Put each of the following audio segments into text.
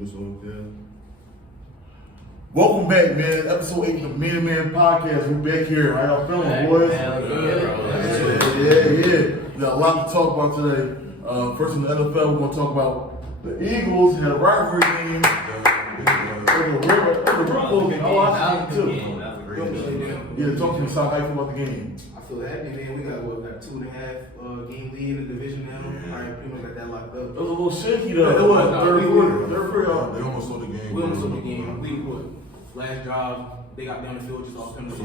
Okay. Welcome back, man. Episode 8 of the Man Man Podcast. We're back here. How y'all feeling, boys? Yeah. We got a lot to talk about today. First in the NFL, we're going to talk about the Eagles had a rivalry game. Yeah, talk to me, Saki. How you feel about the game? I feel happy, man. We got 2.5 game lead in the division now. All right, pretty much got that locked up. It was a little shaky though. It was. Third quarter. They almost stole the game. We almost took the game. We put last drive. They got down the field just off penalty.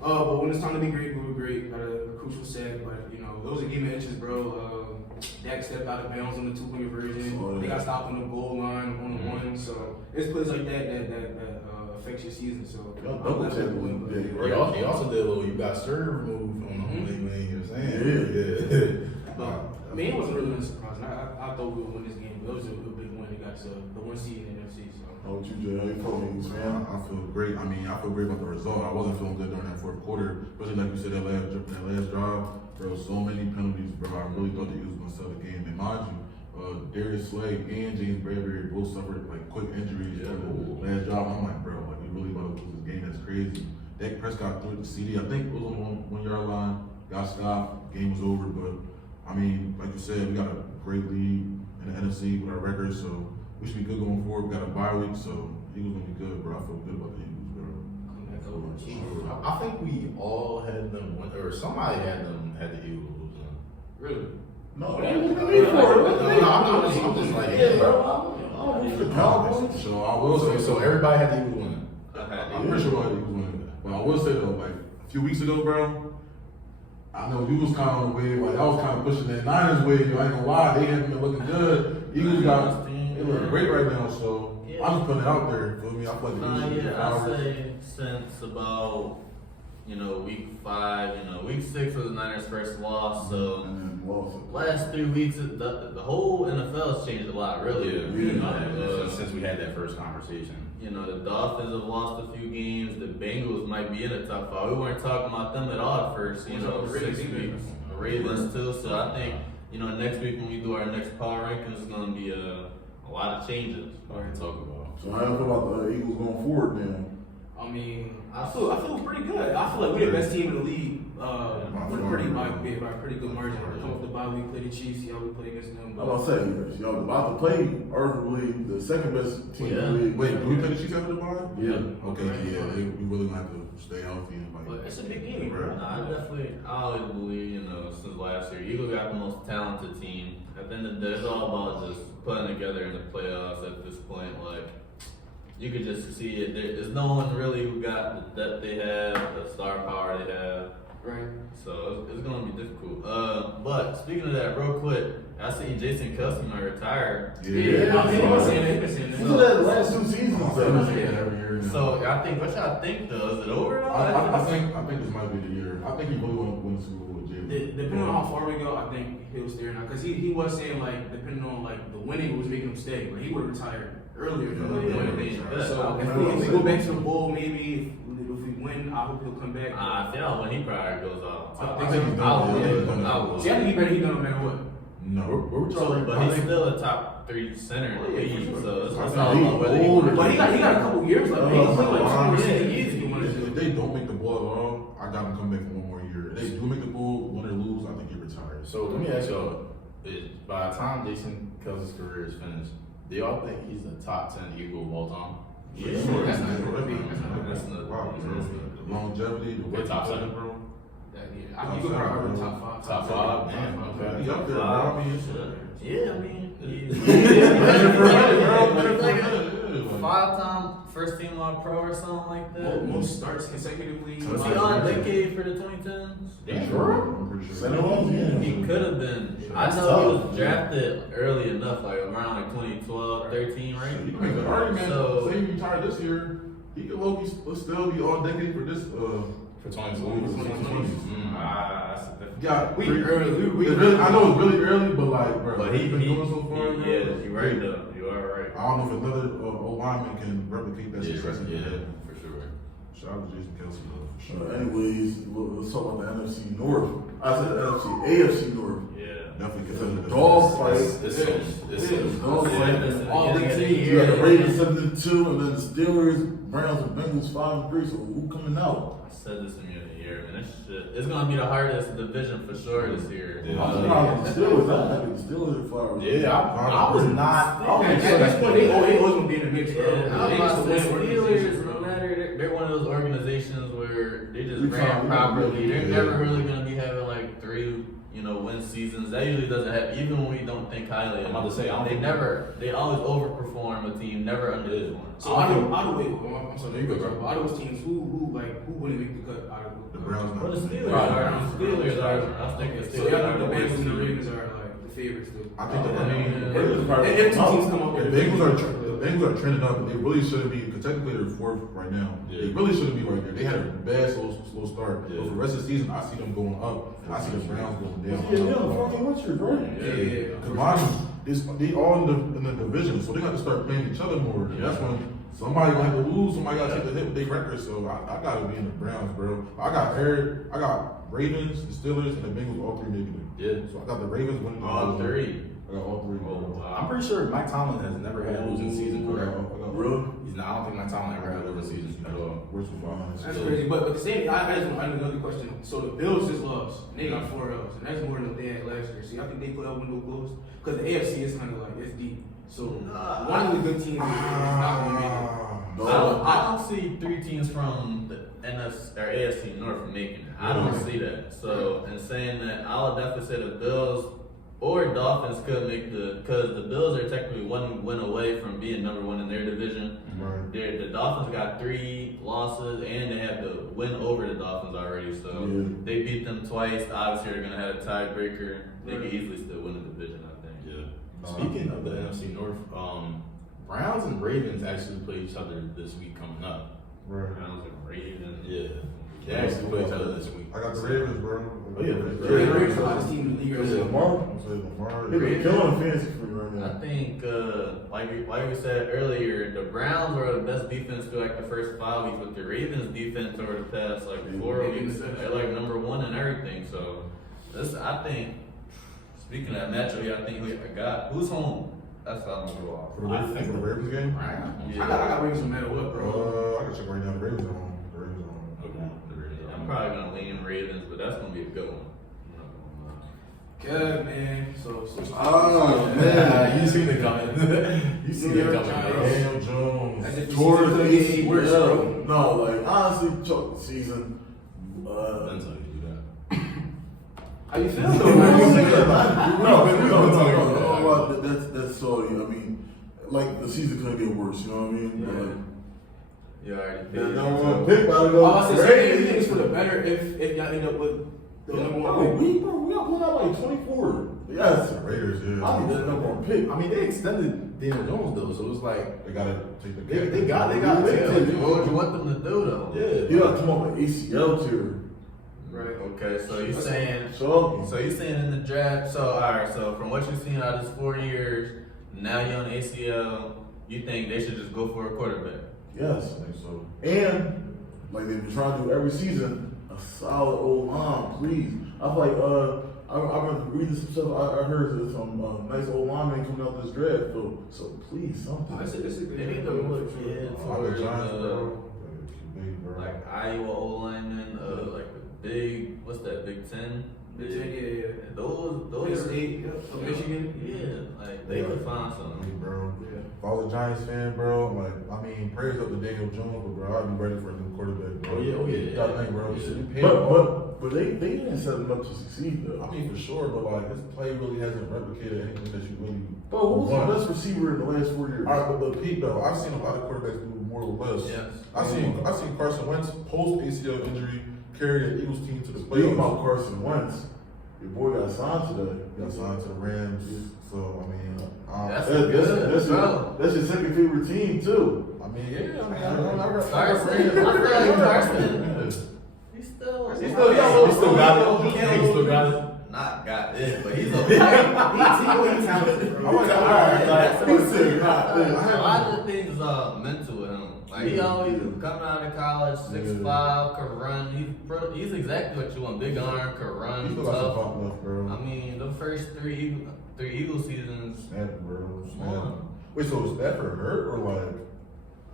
But when it's time to be great, we were great. Got a crucial sack, but it was a game of inches, bro. Dak stepped out of bounds on the 2-point conversion. They got stopped on the goal line 1-on-1. So it's plays like that affects your season. So He also did a little "you got served" move on the whole thing, man. You know what I'm saying? But I mean, it wasn't really a surprise. I thought we would win this game. It was a big win. They got the 1 seed in the NFC. So. How about you, Jay? How you feeling, man? I feel great. I mean, I feel great about the result. I wasn't feeling good during that fourth quarter, especially like you said, that last drive. There were so many penalties, bro. I really thought the Eagles were gonna sell the game. And mind you, Darriel and James Bradbury both suffered like quick injuries for the last drive. I'm like, bro, like we really about to lose this game. That's crazy. Dak Prescott threw the CD. I think it was on the 1 yard line. Got stopped. Game was over. But I mean, like you said, we got a great lead in the NFC with our record, so we should be good going forward. We got a bye week, so Eagles gonna be good, bro. I feel good about the Eagles, bro. I think we all had them win, or somebody had the Eagles losing. Really? No, I'm just like, yeah, bro. The Cowboys. So I will say, so everybody had the Eagles winning. I'm pretty sure I had the Eagles winning. But I will say though, like a few weeks ago, bro, I know you was kind of on the wave, like I was kind of pushing that Niners wave. I ain't gonna lie, they haven't been looking good. Eagles they look great right now, so I'm just putting it out there. Feel me? I feel like the Eagles. I'd say since about week 5, week 6 was the Niners' first loss. So last 3 weeks, the whole NFL has changed a lot, really. Since we had that first conversation. The Dolphins have lost a few games. The Bengals might be in a top 5. We weren't talking about them at all at first. 6 weeks. The Ravens too. So I think next week when we do our next power rankings, it's going to be a lot of changes. To talk about. So how you feel about the Eagles going forward then? I mean, I feel pretty good. I feel like we're the best team in the league by a pretty good margin. Come off the bye week, play the Chiefs, see how we play against them. I'm about to say, y'all about to play arguably the second best team in the league. Wait, do we play the Chiefs after the bye? Yeah. Okay, yeah, we really gonna have to stay healthy and like. But it's a big game, bro. I always believe, since last year, Eagles got the most talented team. At the end of the day, it's all about just putting together in the playoffs at this point. Like, you could just see it. There's no one really who got the depth they have, the star power they have. Right. So it's going to be difficult. But speaking of that, real quick, I see Jason Kelsey might retire. Yeah. I've been saying that. He did that the last 2 seasons. Every year. So I think, what y'all think though? Is it over now? I think this might be the year. I think he really want to win the Super Bowl with Jay. Depending on how far we go, I think he'll stay now. Because he was saying, like, depending on, like, the winning was making him stay. But he would have retired earlier. So if we go back to the bowl, maybe if we win, I hope he'll come back. I feel when he probably goes off. I think he's done. See, I think he done no matter what. No, we're talking. But he's still a top 3 center in the league. So it's not But he got a couple years left. He can play like 2 years if he wanted to. If they don't make the bowl at all, I got him come back for 1 more year. If they do make the bowl, win or lose, I think he retires. So let me ask y'all, by the time Jason Kelsey's career is finished, do y'all think he's the top 10 Eagle of all time? Yeah, That's not The longevity, the way top 7, bro. I think he'll probably top 5. Top 5, man. Okay. He up there, bro. I mean, Five-time first team all pro or something like that. Most starts consecutively. Was he on decade for the 2010s? I'm pretty sure. He could have been. I know he was drafted early enough, like around like 2012, 13, right? He can make an argument. So, say he retired this year, he could low-key still be all decade for this. For 2020. Yeah, We early. I know it's really early, but like, bro, but he's been doing so far. Yeah, you're right though. You are right. I don't know if another O-lineman can replicate that success in the head. For sure. Shout out to Jason Kelsey, though. For sure. Anyways, let's talk about the NFC North. I said the AFC North. Yeah. Definitely considered Dog fight. It's Dog fight. All big teams. You got the Ravens 7-2, and then the Steelers, Browns, and Bengals 5-3. So who coming out? I said this in the year, man. It's gonna be the hardest division for sure this year. Yeah. I'm surprised the Steelers. I think the Steelers are flowers. Yeah, I was not. At this point, they always gonna be in the mix, bro. Yeah, They just the win organizations, Steelers, bro. no matter, they're one of those organizations where they just We ran can't- properly. They're Yeah. never really gonna be having like 3, win seasons. That usually doesn't happen, even when we don't think highly of I'm them. about to say, I don't think- They always overperform a team, never underperform. So out of I'm sorry, you go, bro. Out of those teams, who wouldn't make the cut out of The Browns. Well, the Steelers Right. are. The Steelers are. I was thinking the So Steelers yeah, are the the Bengals worst and the team. Ravens are like the favorites too. I think the Ravens probably- If two teams come up The with Bengals are trending up, but they really shouldn't be. Because technically they're fourth right now. Yeah. They really shouldn't be right there. They had a bad slow start. Yeah. But for the rest of the season, I see them going up, and I see the Browns going down. Yeah, the fucking Winters, right? Yeah. Because mine is they all in the division, so they got to start playing each other more. And that's when somebody gonna have to lose, somebody got to take the hit with their record. So I got to be in the Browns, bro. I got Ravens, the Steelers, and the Bengals all 3 making it. Yeah. So I got the Ravens winning. the All division. 3. I got all 3. I'm pretty sure Mike Tomlin has never had a losing season, correct? Really? I don't think Mike Tomlin ever had a losing season at all. Where's the finals? That's crazy. But the same, I just want to another question. So the Bills just lost, and they got 4 L's, and that's more than what they had last year. See, I think they put that window closed because the AFC is kind of like it's deep. So one of the good teams is not going to make it. I don't see 3 teams from the NS or AFC North making it. I don't see that. So, in saying that, I would definitely say the Bills or Dolphins could make because the Bills are technically 1 win away from being number 1 in their division. Right. The Dolphins got 3 losses, and they have to win over the Dolphins already. So Yeah. they beat them twice. Obviously, they're gonna have a tiebreaker. They can easily still win the division, I think. Yeah. Speaking of the NFC North, Browns and Ravens actually play each other this week coming up. Right. Browns and Ravens. Yeah. They actually play each other this week. I got the Ravens, bro. Oh, yeah. The Ravens are the hottest team in the league right now. Lamar? I'm saying Lamar. They've been killing fantasy for you right I now. think, like we said earlier, the Browns are the best defense for like the first 5 weeks, but the Ravens defense over the past like 4 weeks, they're like number 1 in everything. So this, I think, speaking of that matchup, I think I got who's home. That's how I'm gonna go off. For the Ravens game? Yeah. I got Ravens no matter what, bro. I can check right now. The Ravens are home. The Ravens are home. Okay. I'm probably gonna lean Ravens, but that's gonna be a good one. Good, man. So Oh, man. Yeah, you seen it coming. You seen it coming, bro. Daniel Jones. As if you Towards see the the ACL worse, bro. No, like, honestly, Chuck, the season. Then tell you do that. How you feel No, though, no, that's sorry. I mean, like, the season couldn't get worse, you know what I mean? But, like, You already that picked. number 1 pick about to I go was saying, crazy. you think it's for the better if y'all end up with the number 1 pick? We got blown out like 24. Yes. The Raiders, yeah. I think that's number 1 pick. I mean, they extended Daniel Jones though, so it's like They gotta take the they got They to take it. What would you want them to do though? You Yeah. gotta come up with ACL tier. Right. Okay, so you're saying So, So you're saying in the draft, so alright, so from what you've seen out of this 4 years, now you're on ACL, you think they should just go for a quarterback? yes. I think so. And, like they've been trying to do every season, a solid old line, please. I feel like, I've been reading some stuff, I heard that some nice old linemen coming out this draft, so please, something. That's a good They need to look in I like towards the Giants, the, bro. Big, bro. like Iowa O-linemen, like the big, what's that, Big Ten? Yeah. Those Big are, State, yeah, of Michigan. yeah, like they could find something. Big, bro. Yeah. If I was a Giants fan, bro, like, I mean, prayers up to Daniel Jones, but bro, I'd be ready for a new quarterback, bro. Oh, yeah. You gotta think, bro. Yeah. You paid But they didn't set him up to succeed though. I mean, for sure, but like, his play really hasn't replicated anything that you really. But who's want. the best receiver in the last 4 years? All right, but Pete, though, I've seen a lot of quarterbacks do more with less. Yes. I seen Carson Wentz post ACL injury carry an Eagles team to the Speaking about playoffs. Carson Wentz, your boy got signed today. Got signed to the Rams, so I mean, That's That's good. your second favorite team too. I mean, yeah, I mean, I don't know. Carson, I feel like Carson, he's still He still got it. He still got it. not got it, but he's okay. He's talented, bro. I'm like, all right, That's like, he's saying, a lot of the things mental with him. Like he always coming out of college, 6'5", could run. He's exactly what you want. Big arm, could run, He still got some tough. pop left, bro. I mean, the first three Eagle seasons. Snap, bro. Come on. Wait, so is Stafford hurt or like?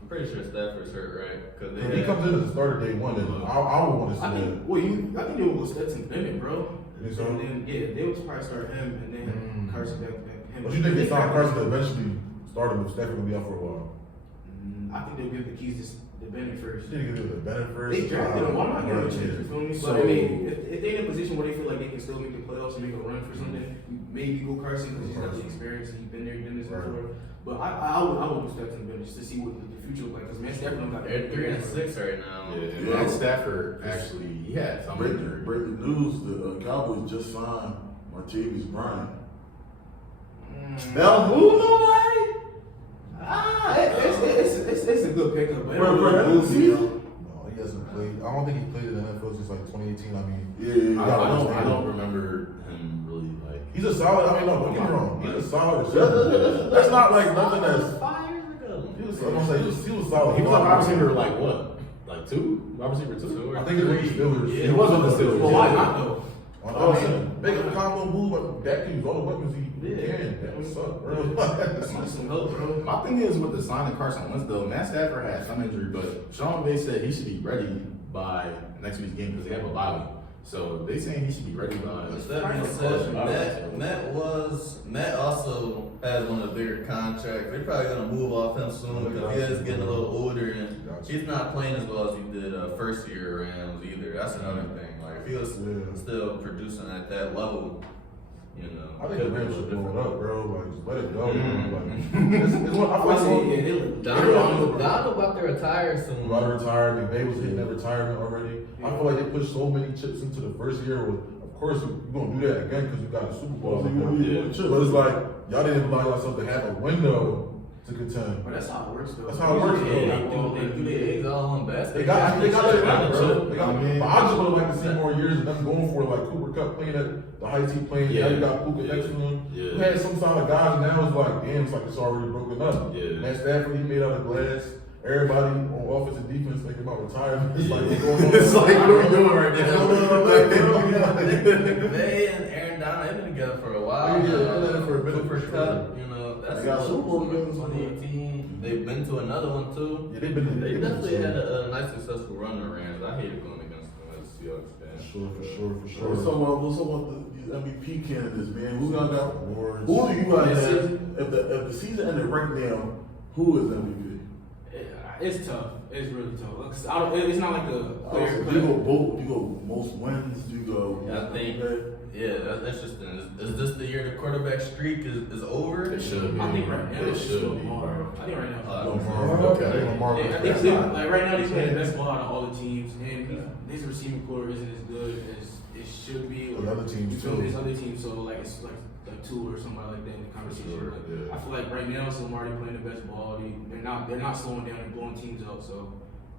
I'm pretty sure Stafford's hurt, right? Because If he comes in as a starter day one, then I would want to see I that. think, I think they would go Stetson Bennett, bro. You think so? And then, they would probably start him and then Carson back. But you think they signed Carson to eventually start him if Stafford will be out for a while? I think they'll give the keys to Bennett first. You think they give it to Bennett first? They drafted him. Why not give him a Yeah. chance? You feel me? So- But I mean, if they're in a position where they feel like they can still make the playoffs and make a run for something, maybe go Carson because he's got the experience. He's been there, done this Right. before. But I would do Stetson Bennett just to see what the future looks like. Because man, Stafford don't got They're 3-6 right now. Yeah, and Matt Stafford actually, he had some injury. Breaking news: the Cowboys just signed Martavis Bryant. Now move nobody. It's a good pickup. But Bro, season. No, he hasn't played. I don't think he played in the NFL since like 2018. I mean, Yeah, I don't remember him really like. he's a solid. I mean, no, don't get me wrong. He's a solid receiver. That's not like nothing that's. 5 years ago. He was, I'm gonna say he was solid. He was like wide receiver like what? Like two? Wide receiver two? I think it was the Steelers. Yeah. It was with the Steelers. Well, why not though? I mean, make a combo move, but that can use all the weapons he can. That was suck, bro. Need some help, bro. My thing is with the signing Carson Wentz though, Matt Stafford had some injury, but Sean Bay said he should be ready by next week's game because they have a bye week. So they saying he should be ready by. With that being said, Matt also has one of the bigger contracts. They're probably gonna move off him soon because he is getting a little older and he's not playing as well as he did first year Rams either. That's another thing. Like if he was still producing at that level, you know. I think the Rams should blow it up, bro. Like, just let it go. Mm-hmm. Like, it's one, I feel like Donald about to retire soon. about to retire. McVay was hitting that retirement already. I feel like they pushed so many chips into the first year. Of course, you're gonna do that again because you got the Super Bowl. So you gonna be able to chip. But it's like y'all didn't allow yourself to have a window to contend. But that's how it works, though. That's how it works, Yeah, though. they do their eggs all on basket. They got it right, bro. They got, I mean, but I just would have liked to see more years of them going for it, like Cooper Cup playing at the heights he playing. Yeah. Now you got Puka next to him. Yeah. You had some solid guys, and now it's like, damn, it's like it's already broken up. Yeah. Matt Stafford, he made out of glass. Everybody on offense and defense thinking about retirement. It's like, what's going on? It's like, what are we doing right They and Aaron Donald have been together for a while. Yeah, now. they've been for a minute, Cooper for Cup, sure. you know, that's They got Super Bowl together. 2018. They've been to another one too. Yeah, they've been. They definitely had a nice successful run the Rams. I hated going against them as a Seahawks fan. For sure. What's up about these MVP candidates, man? Who y'all got? Awards. Who do you guys Yeah. have? If the season ended right now, who is MVP? It's tough. It's really tough. It's not like a player. Do you go both? Do you go most wins? Do you go? I think, yeah, that's interesting. Is this the year the quarterback streak is over? It should be. I think right now It it's should still be. Lamar. I think right now. Lamar. I think like right now he's playing the best ball out of all the teams, and his receiving core isn't as good as it should be. The other teams, you feel me? too. His other teams, so like it's like two or somebody like that in the conversation. Sure, But yeah. I feel like right now, so Lamar playing the best ball. They're not slowing down and blowing teams out. So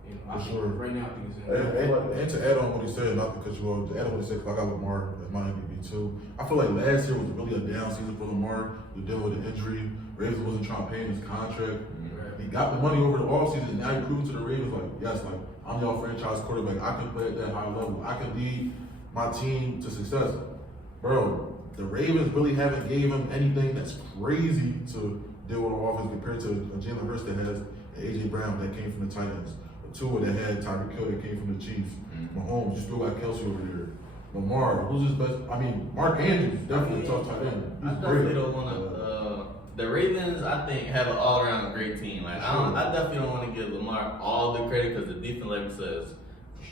you know, I For think sure. right now I think it's. And to add on what he said, not because you want to add on what he said, because I got Lamar as my MVP too. I feel like last year was really a down season for Lamar to deal with the injury. Ravens wasn't trying to pay him his contract. He got the money over the offseason, and now he proved to the Ravens, like, yes, like, I'm your franchise quarterback. I can play at that high level. I can lead my team to success. Bro, the Ravens really haven't gave him anything that's crazy to deal with the offense compared to Jalen Hurts that has A.J. Brown that came from the Titans. Tua that had Tyreek Hill that came from the Chiefs. Mahomes, you still got Kelsey over there. Lamar, who's his best? I mean, Mark Andrews, definitely a tough tight end. I He's definitely great. don't want to. The Ravens, I think, have an all-around great team. Like I definitely don't want to give Lamar all the credit because the defense, like it says,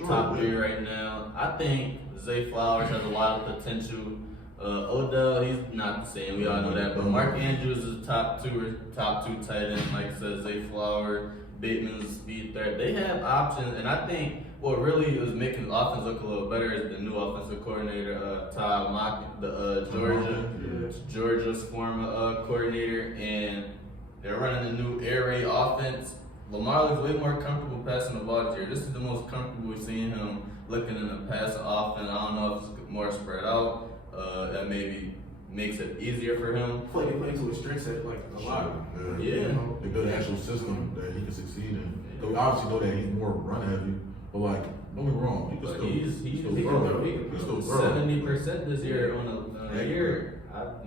top 3 right now. I think Zay Flowers has a lot of potential. Odell, he's not the same. We all know that. But Mark Andrews is top two tight end. Like I said, Zay Flowers, Bateman's speed threat. They have options, and I think what really is making the offense look a little better is the new offensive coordinator, Todd Mock, the Georgia's former coordinator, and they're running the new air raid offense. Lamar looks way more comfortable passing the ball this year. This is the most comfortable we've seen him looking in the passing offense. I don't know if it's more spread out, and maybe makes it easier for him. I feel like they play to his strengths at like a lot. Yeah. They build an actual system that he can succeed in. So we obviously know that he's more run heavy, but like, don't get me wrong, he can But still he's throw. He can still throw. 70% this year on a year.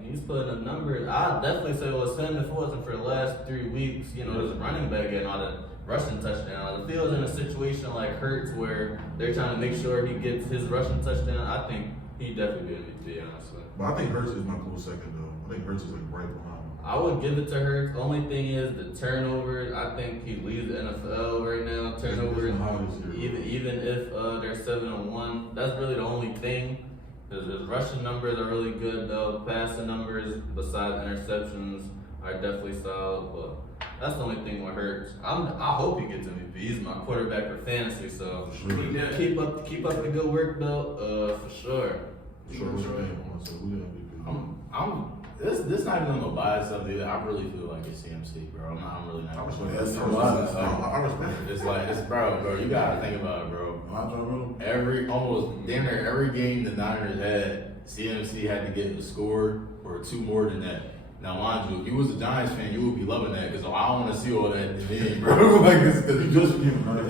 He's putting up numbers. I'd definitely say it was him if it wasn't for the last 3 weeks, you know, his running back getting all the rushing touchdowns. If he was in a situation like Hurts where they're trying to make sure he gets his rushing touchdown, I think he'd definitely be MVP, honestly. But I think Hurts is my close second though. I think Hurts is like right behind him. I would give it to Hurts. Only thing is the turnovers. I think he leads the NFL right now. Turnovers, even if they're 7-1, that's really the only thing. His rushing numbers are really good though. Passing numbers, besides interceptions, are definitely solid. But that's the only thing with Hurts. I hope he gets MVP. He's my quarterback for fantasy, so Yeah. keep up the good work though. For sure. This not even on no bias stuff either. I really feel like it's CMC, bro. I'm really not. I respect That's that. a lot. I respect it. It's like bro. You gotta think about it, bro. Almost damn near every game the Niners had, CMC had to get a score or 2 more than that. Now, mind you, if you was a Giants fan, you would be loving that because I don't want to see all that in the end, bro. Like, because if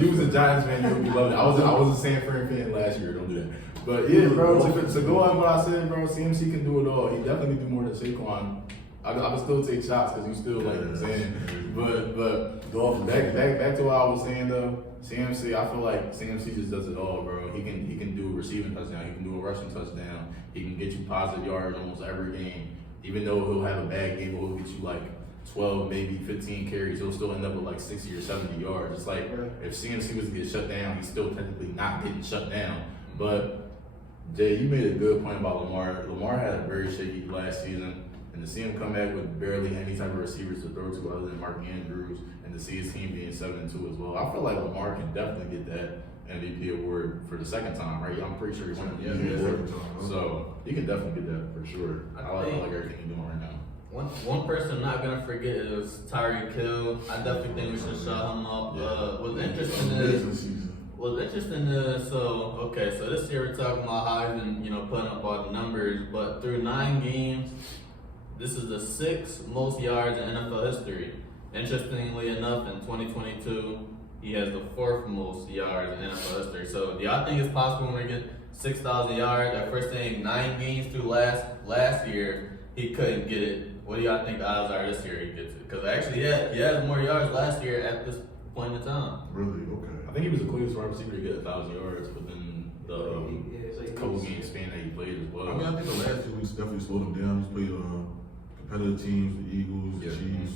you was a Giants fan, you would be loving it. I was a San Fran fan last year. Don't do that. But yeah, bro. To go on what I said, bro, CMC can do it all. He definitely can do more than Saquon. I would still take shots because you still like saying. But back to what I was saying though. CMC, I feel like CMC just does it all, bro. He can do a receiving touchdown. He can do a rushing touchdown. He can get you positive yards almost every game. Even though he'll have a bad game, he'll get you like 12, maybe 15 carries. He'll still end up with like 60 or 70 yards. It's like if CMC was to get shut down, he's still technically not getting shut down. But Jay, you made a good point about Lamar. Lamar had a very shaky last season, and to see him come back with barely any type of receivers to throw to other than Mark Andrews, and to see his team being 7-2 as well, I feel like Lamar can definitely get that MVP award for the second time, right? I'm pretty sure he's won the award. So he can definitely get that for sure. I like everything he's doing right now. One person I'm not gonna forget is Tyreek Hill. I definitely think we should shout him up. What's interesting is so this year we're talking about how he's been, putting up all the numbers, but through 9 games, this is the 6th most yards in NFL history. Interestingly enough, in 2022, he has the 4th most yards in NFL history. So do y'all think it's possible when we get 6,000 yards? At first saying 9 games through last year, he couldn't get it. What do y'all think the odds are this year he gets it? Because actually, he had more yards last year at this point in time. Really? Okay. I think he was the cleanest wide receiver to get 1,000 yards within the couple game span that he played as well. I mean, I think the last 2 weeks definitely slowed him down. He's played competitive teams, the Eagles, the Chiefs.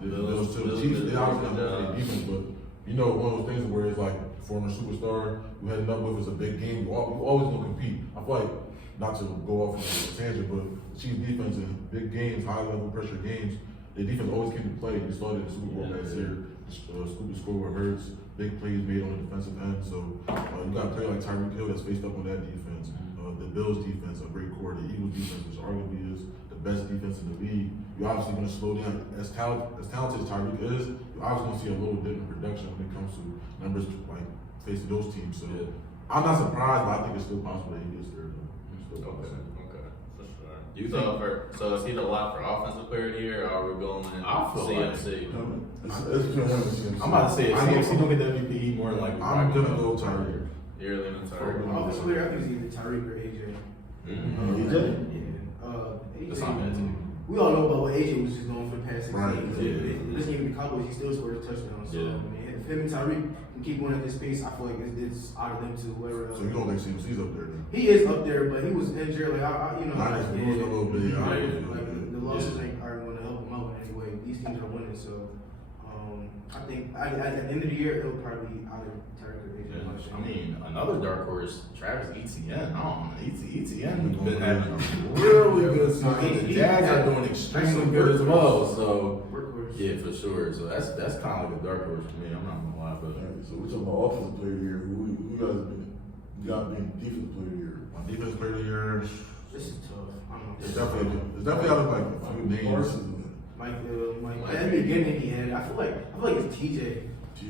The Bills too. The Chiefs, they obviously not play defense, but one of those things where it's like former superstar you had up with is a big game. You always gonna compete. I feel like, not to go off on a tangent, but the Chiefs defense in big games, high level pressure games, their defense always came to play. You saw it in the Super Bowl last year. Stupid score with Hurts, big plays made on the defensive end. So you got a player like Tyreek Hill that's faced up on that defense. The Bills defense, a great core. The Eagles defense, which arguably is the best defense in the league. You're obviously going to slow down. As talented as Tyreek is, you're obviously going to see a little bit in production when it comes to numbers like facing those teams. So I'm not surprised, but I think it's still possible that he gets there. Okay, for sure. So is he the lock for offensive player of the year, or are we going CMC? I'm about to say if CMC don't get the MVP, more than likely. I'm gonna go Tyreek. You're leaving Tyreek. Offensive player, I think it's either Tyreek or AJ. AJ. That's not bad too. We all know about what AJ was just going for the past 6 Right. games. It doesn't even be Cowboys, he still scored a touchdown. So, I mean, if him and Tyreek can keep going at this pace, I feel like it's out of them to whoever else. So you don't think CMC's up there then? He is up there, but he was injured. Like, Losing a little bit. The losses aren't going to help him out in any way. These teams are winning, so I think at the end of the year, it'll probably be either Tyreek or AJ. I mean, another dark horse, Travis Etienne. I don't know. Etienne's been having a really good season. The Jags are doing extremely good as well. So yeah, for sure. So that's kind of like a dark horse for me. I'm not gonna lie, but So we're talking about offensive player here. Who you guys been defensive player here? My defense player of the year. This is tough. I don't know. It's definitely out of like a few names. Mike, at the beginning he had. I feel like it's TJ.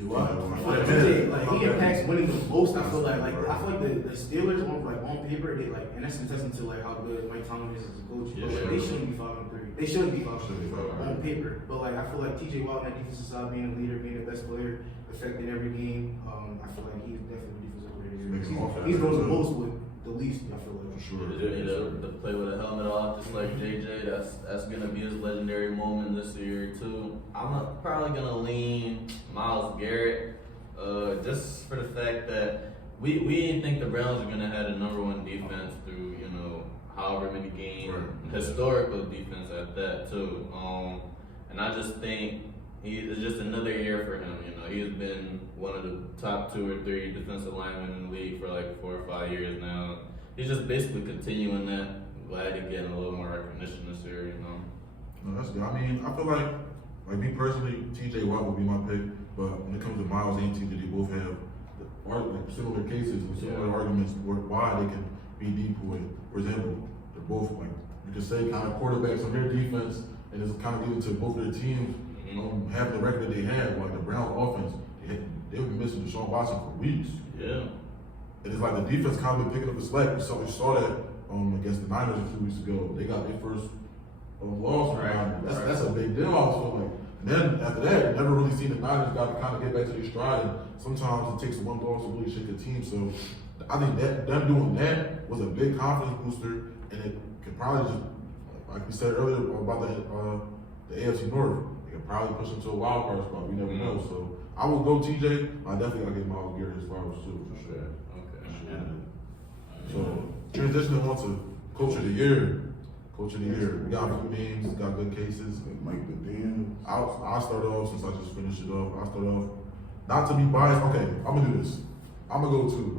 Like he impacts winning the most. I feel like the Steelers on paper they like, and that's a testament to like how good Mike Tomlin is as a coach. Yeah, but like, they shouldn't be 5-3. They shouldn't be 5-3 on paper. But like I feel like TJ Watt on that defensive side, being a leader, being the best player, affected every game. I feel like he's definitely the defensive player. He's doing the most with the least. I feel like. Sure. The play with a helmet off, just like JJ. That's gonna be his legendary moment this year too. I'm probably gonna lean Myles Garrett, just for the fact that we didn't think the Browns were gonna have the #1 defense through however many games, historical defense at that too. And I just think it's just another year for him. He's been one of the top 2 or 3 defensive linemen in the league for like 4 or 5 years now. He's just basically continuing that. I'm glad he's getting a little more recognition this year, No, that's good. I mean, I feel like me personally, TJ Watt would be my pick, but when it comes to Miles and TJ, they both have similar cases and similar arguments why they can be deployed. For example, they're both you could say kind of quarterbacks on their defense, and it's kind of given to both of their teams having the record that they have. Like the Browns offense, they've been missing Deshaun Watson for weeks. Yeah. And it's like the defense kind of been picking up the slack. We saw that against the Niners a few weeks ago. They got their first loss. That's a big deal. I feel like. And then after that, never really seen the Niners got to kind of get back to their stride. And sometimes it takes one loss to really shake a team. So I think that them doing that was a big confidence booster, and it could probably just, like we said earlier about the AFC North, it could probably push them to a wild card spot. We never know. So I will go TJ. I definitely gotta get Myles Garrett as far as too, for sure. So transitioning on to Coach of the Year. Coach of the Year. We got a few names, got good cases. Mike McDaniel. I'll start off since I just finished it off. I'll start off. Not to be biased. Okay, I'm gonna do this. I'm gonna go two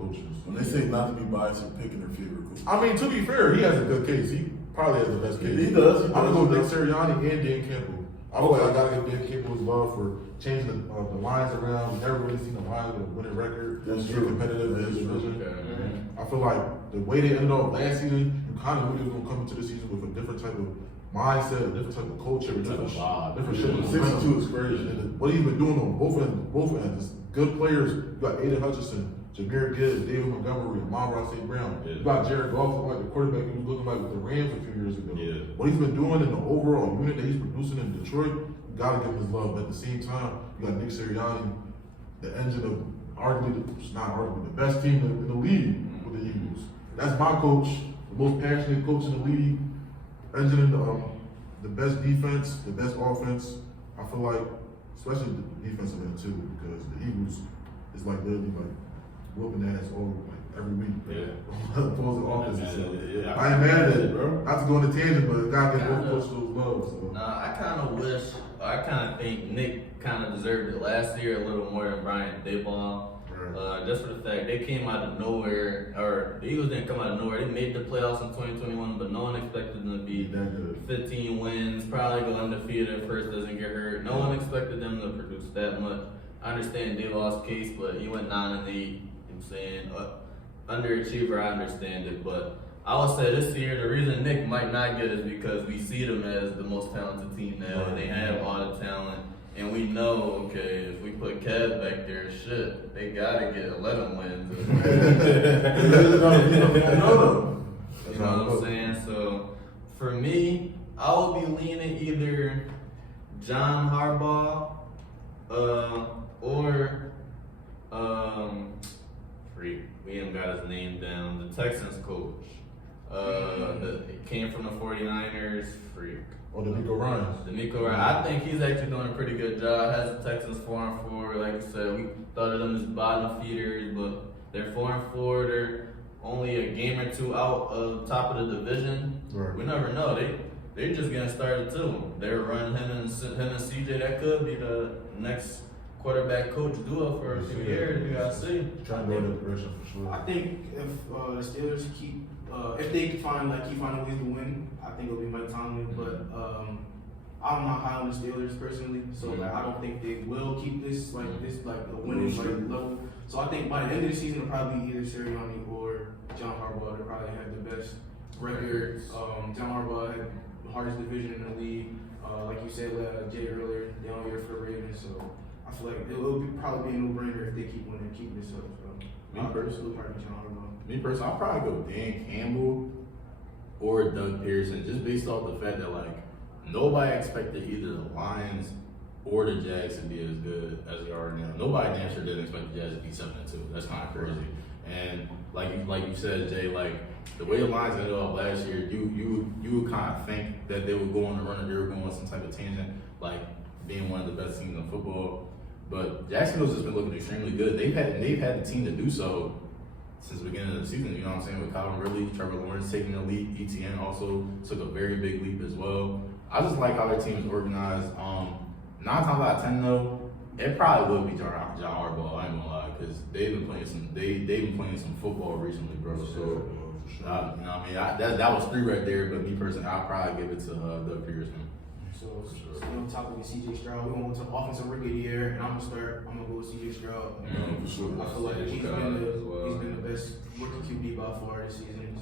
coaches. When they say not to be biased, you're picking their favorite coach. I mean, to be fair, he has a good case. He probably has the best case. He does. I'm gonna go with Nick Sirianni and Dan Campbell. I feel like I gotta give Dan Campbell his love for changing the lines around. We've never really seen the Lions with a winning record. That's Being true. competitive in this division. Okay. I feel like the way they ended off last season, you kind of knew they was gonna come into the season with a different type of mindset, a different type of culture, a different shit. 62 is crazy. And what he's been doing on both ends is good players. You got Aiden Hutchinson, Jahmyr Gibbs, David Montgomery, Amon-Ra St. Brown. Yeah. You got Jared Goff, like the quarterback he was looking like with the Rams a few years ago. Yeah. What he's been doing in the overall unit that he's producing in Detroit, you gotta give him his love. But at the same time, you got Nick Sirianni, the engine of the best team in the league with the Eagles. That's my coach, the most passionate coach in the league, engine in the best defense, the best offense. I feel like, especially the defensive end too, because the Eagles is like literally like whooping ass all every week. Yeah. Opposing offenses. So Yeah. I ain't mad at it, bro. Not to go on a tangent, but gotta get both coaches those love. So. Nah, I kind of think Nick kind of deserved it last year a little more than Brian Daboll. Just for the fact they came out of nowhere, or the Eagles didn't come out of nowhere. They made the playoffs in 2021, but no one expected them to be that good. 15 wins, probably go undefeated if first doesn't get hurt. No one expected them to produce that much. I understand Daboll's case, but he went 9-8. You know what I'm saying? Underachiever, I understand it, but I would say this year the reason Nick might not get it is because we see them as the most talented team now, and they have all the talent. And we know, okay, if we put Kev back there, shit, they gotta get 11 wins. You know what I'm saying? So, for me, I would be leaning either John Harbaugh or we ain't got his name down. The Texans coach. It came from the 49ers. Or DeMeco Ryan. DeMeco Ryan. I think he's actually doing a pretty good job. Has the Texans 4-4. Like I said, we thought of them as bottom feeders, but they're 4-4. They're only a game or two out of top of the division. Right. We never know. They're just getting started too. They're running him and CJ. That could be the next quarterback coach duo for a few years. You gotta see. Trying to go in that direction for sure. I think if the Steelers if they find ways to win, I think it'll be Mike Tomlin. But I'm not high on the Steelers personally, so I don't think they will keep this a winning level. So I think by the end of the season, it'll probably be either Sirianni or John Harbaugh. They'll probably have the best record. John Harbaugh had the hardest division in the league. Like you said, Jay earlier, down here for the Ravens. So I feel like it'll probably be a no-brainer if they keep winning, keep this up. So Me personally, I'll I'll probably go Dan Campbell or Doug Pearson, just based off the fact that like nobody expected either the Lions or the Jags to be as good as they are now. Nobody damn sure didn't expect the Jags to be 7-2. That's kind of crazy. And like you said, Jay, like the way the Lions ended up last year, you would kind of think that they would go on the run, or they were going on some type of tangent, like being one of the best teams in football. But Jacksonville's just been looking extremely good. They've had the team to do so since the beginning of the season. You know what I'm saying? With Calvin Ridley, Trevor Lawrence taking the lead, ETN also took a very big leap as well. I just like how their team is organized. 9 times out of 10 though, it probably would be John Harbaugh. I ain't gonna lie, because they've been playing some football recently, bro. So you know what I mean, that was 3 right there. But me personally, I'll probably give it to Doug Pearson. So on top of CJ Stroud, we're going to offensive rookie of the year, and I'm gonna go with CJ Stroud. For sure. I feel like he's been the best rookie QB by far this season.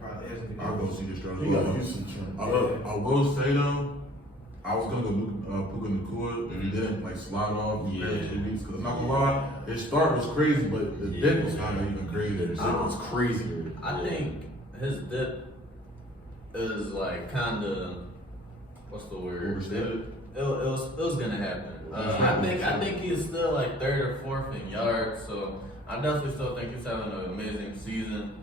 Probably hasn't been. I'll go CJ Stroud. He got Houston turned. I will say though, I was gonna go Puka Nacua, and then like slide off the past 2 weeks. Cause I'm not gonna lie, his start was crazy, but the dip was kind of even crazier. The dip was crazier. I think his dip is like kind of, what's the word? It was gonna happen. I think he's still like 3rd or 4th in yards, so I definitely still think he's having an amazing season.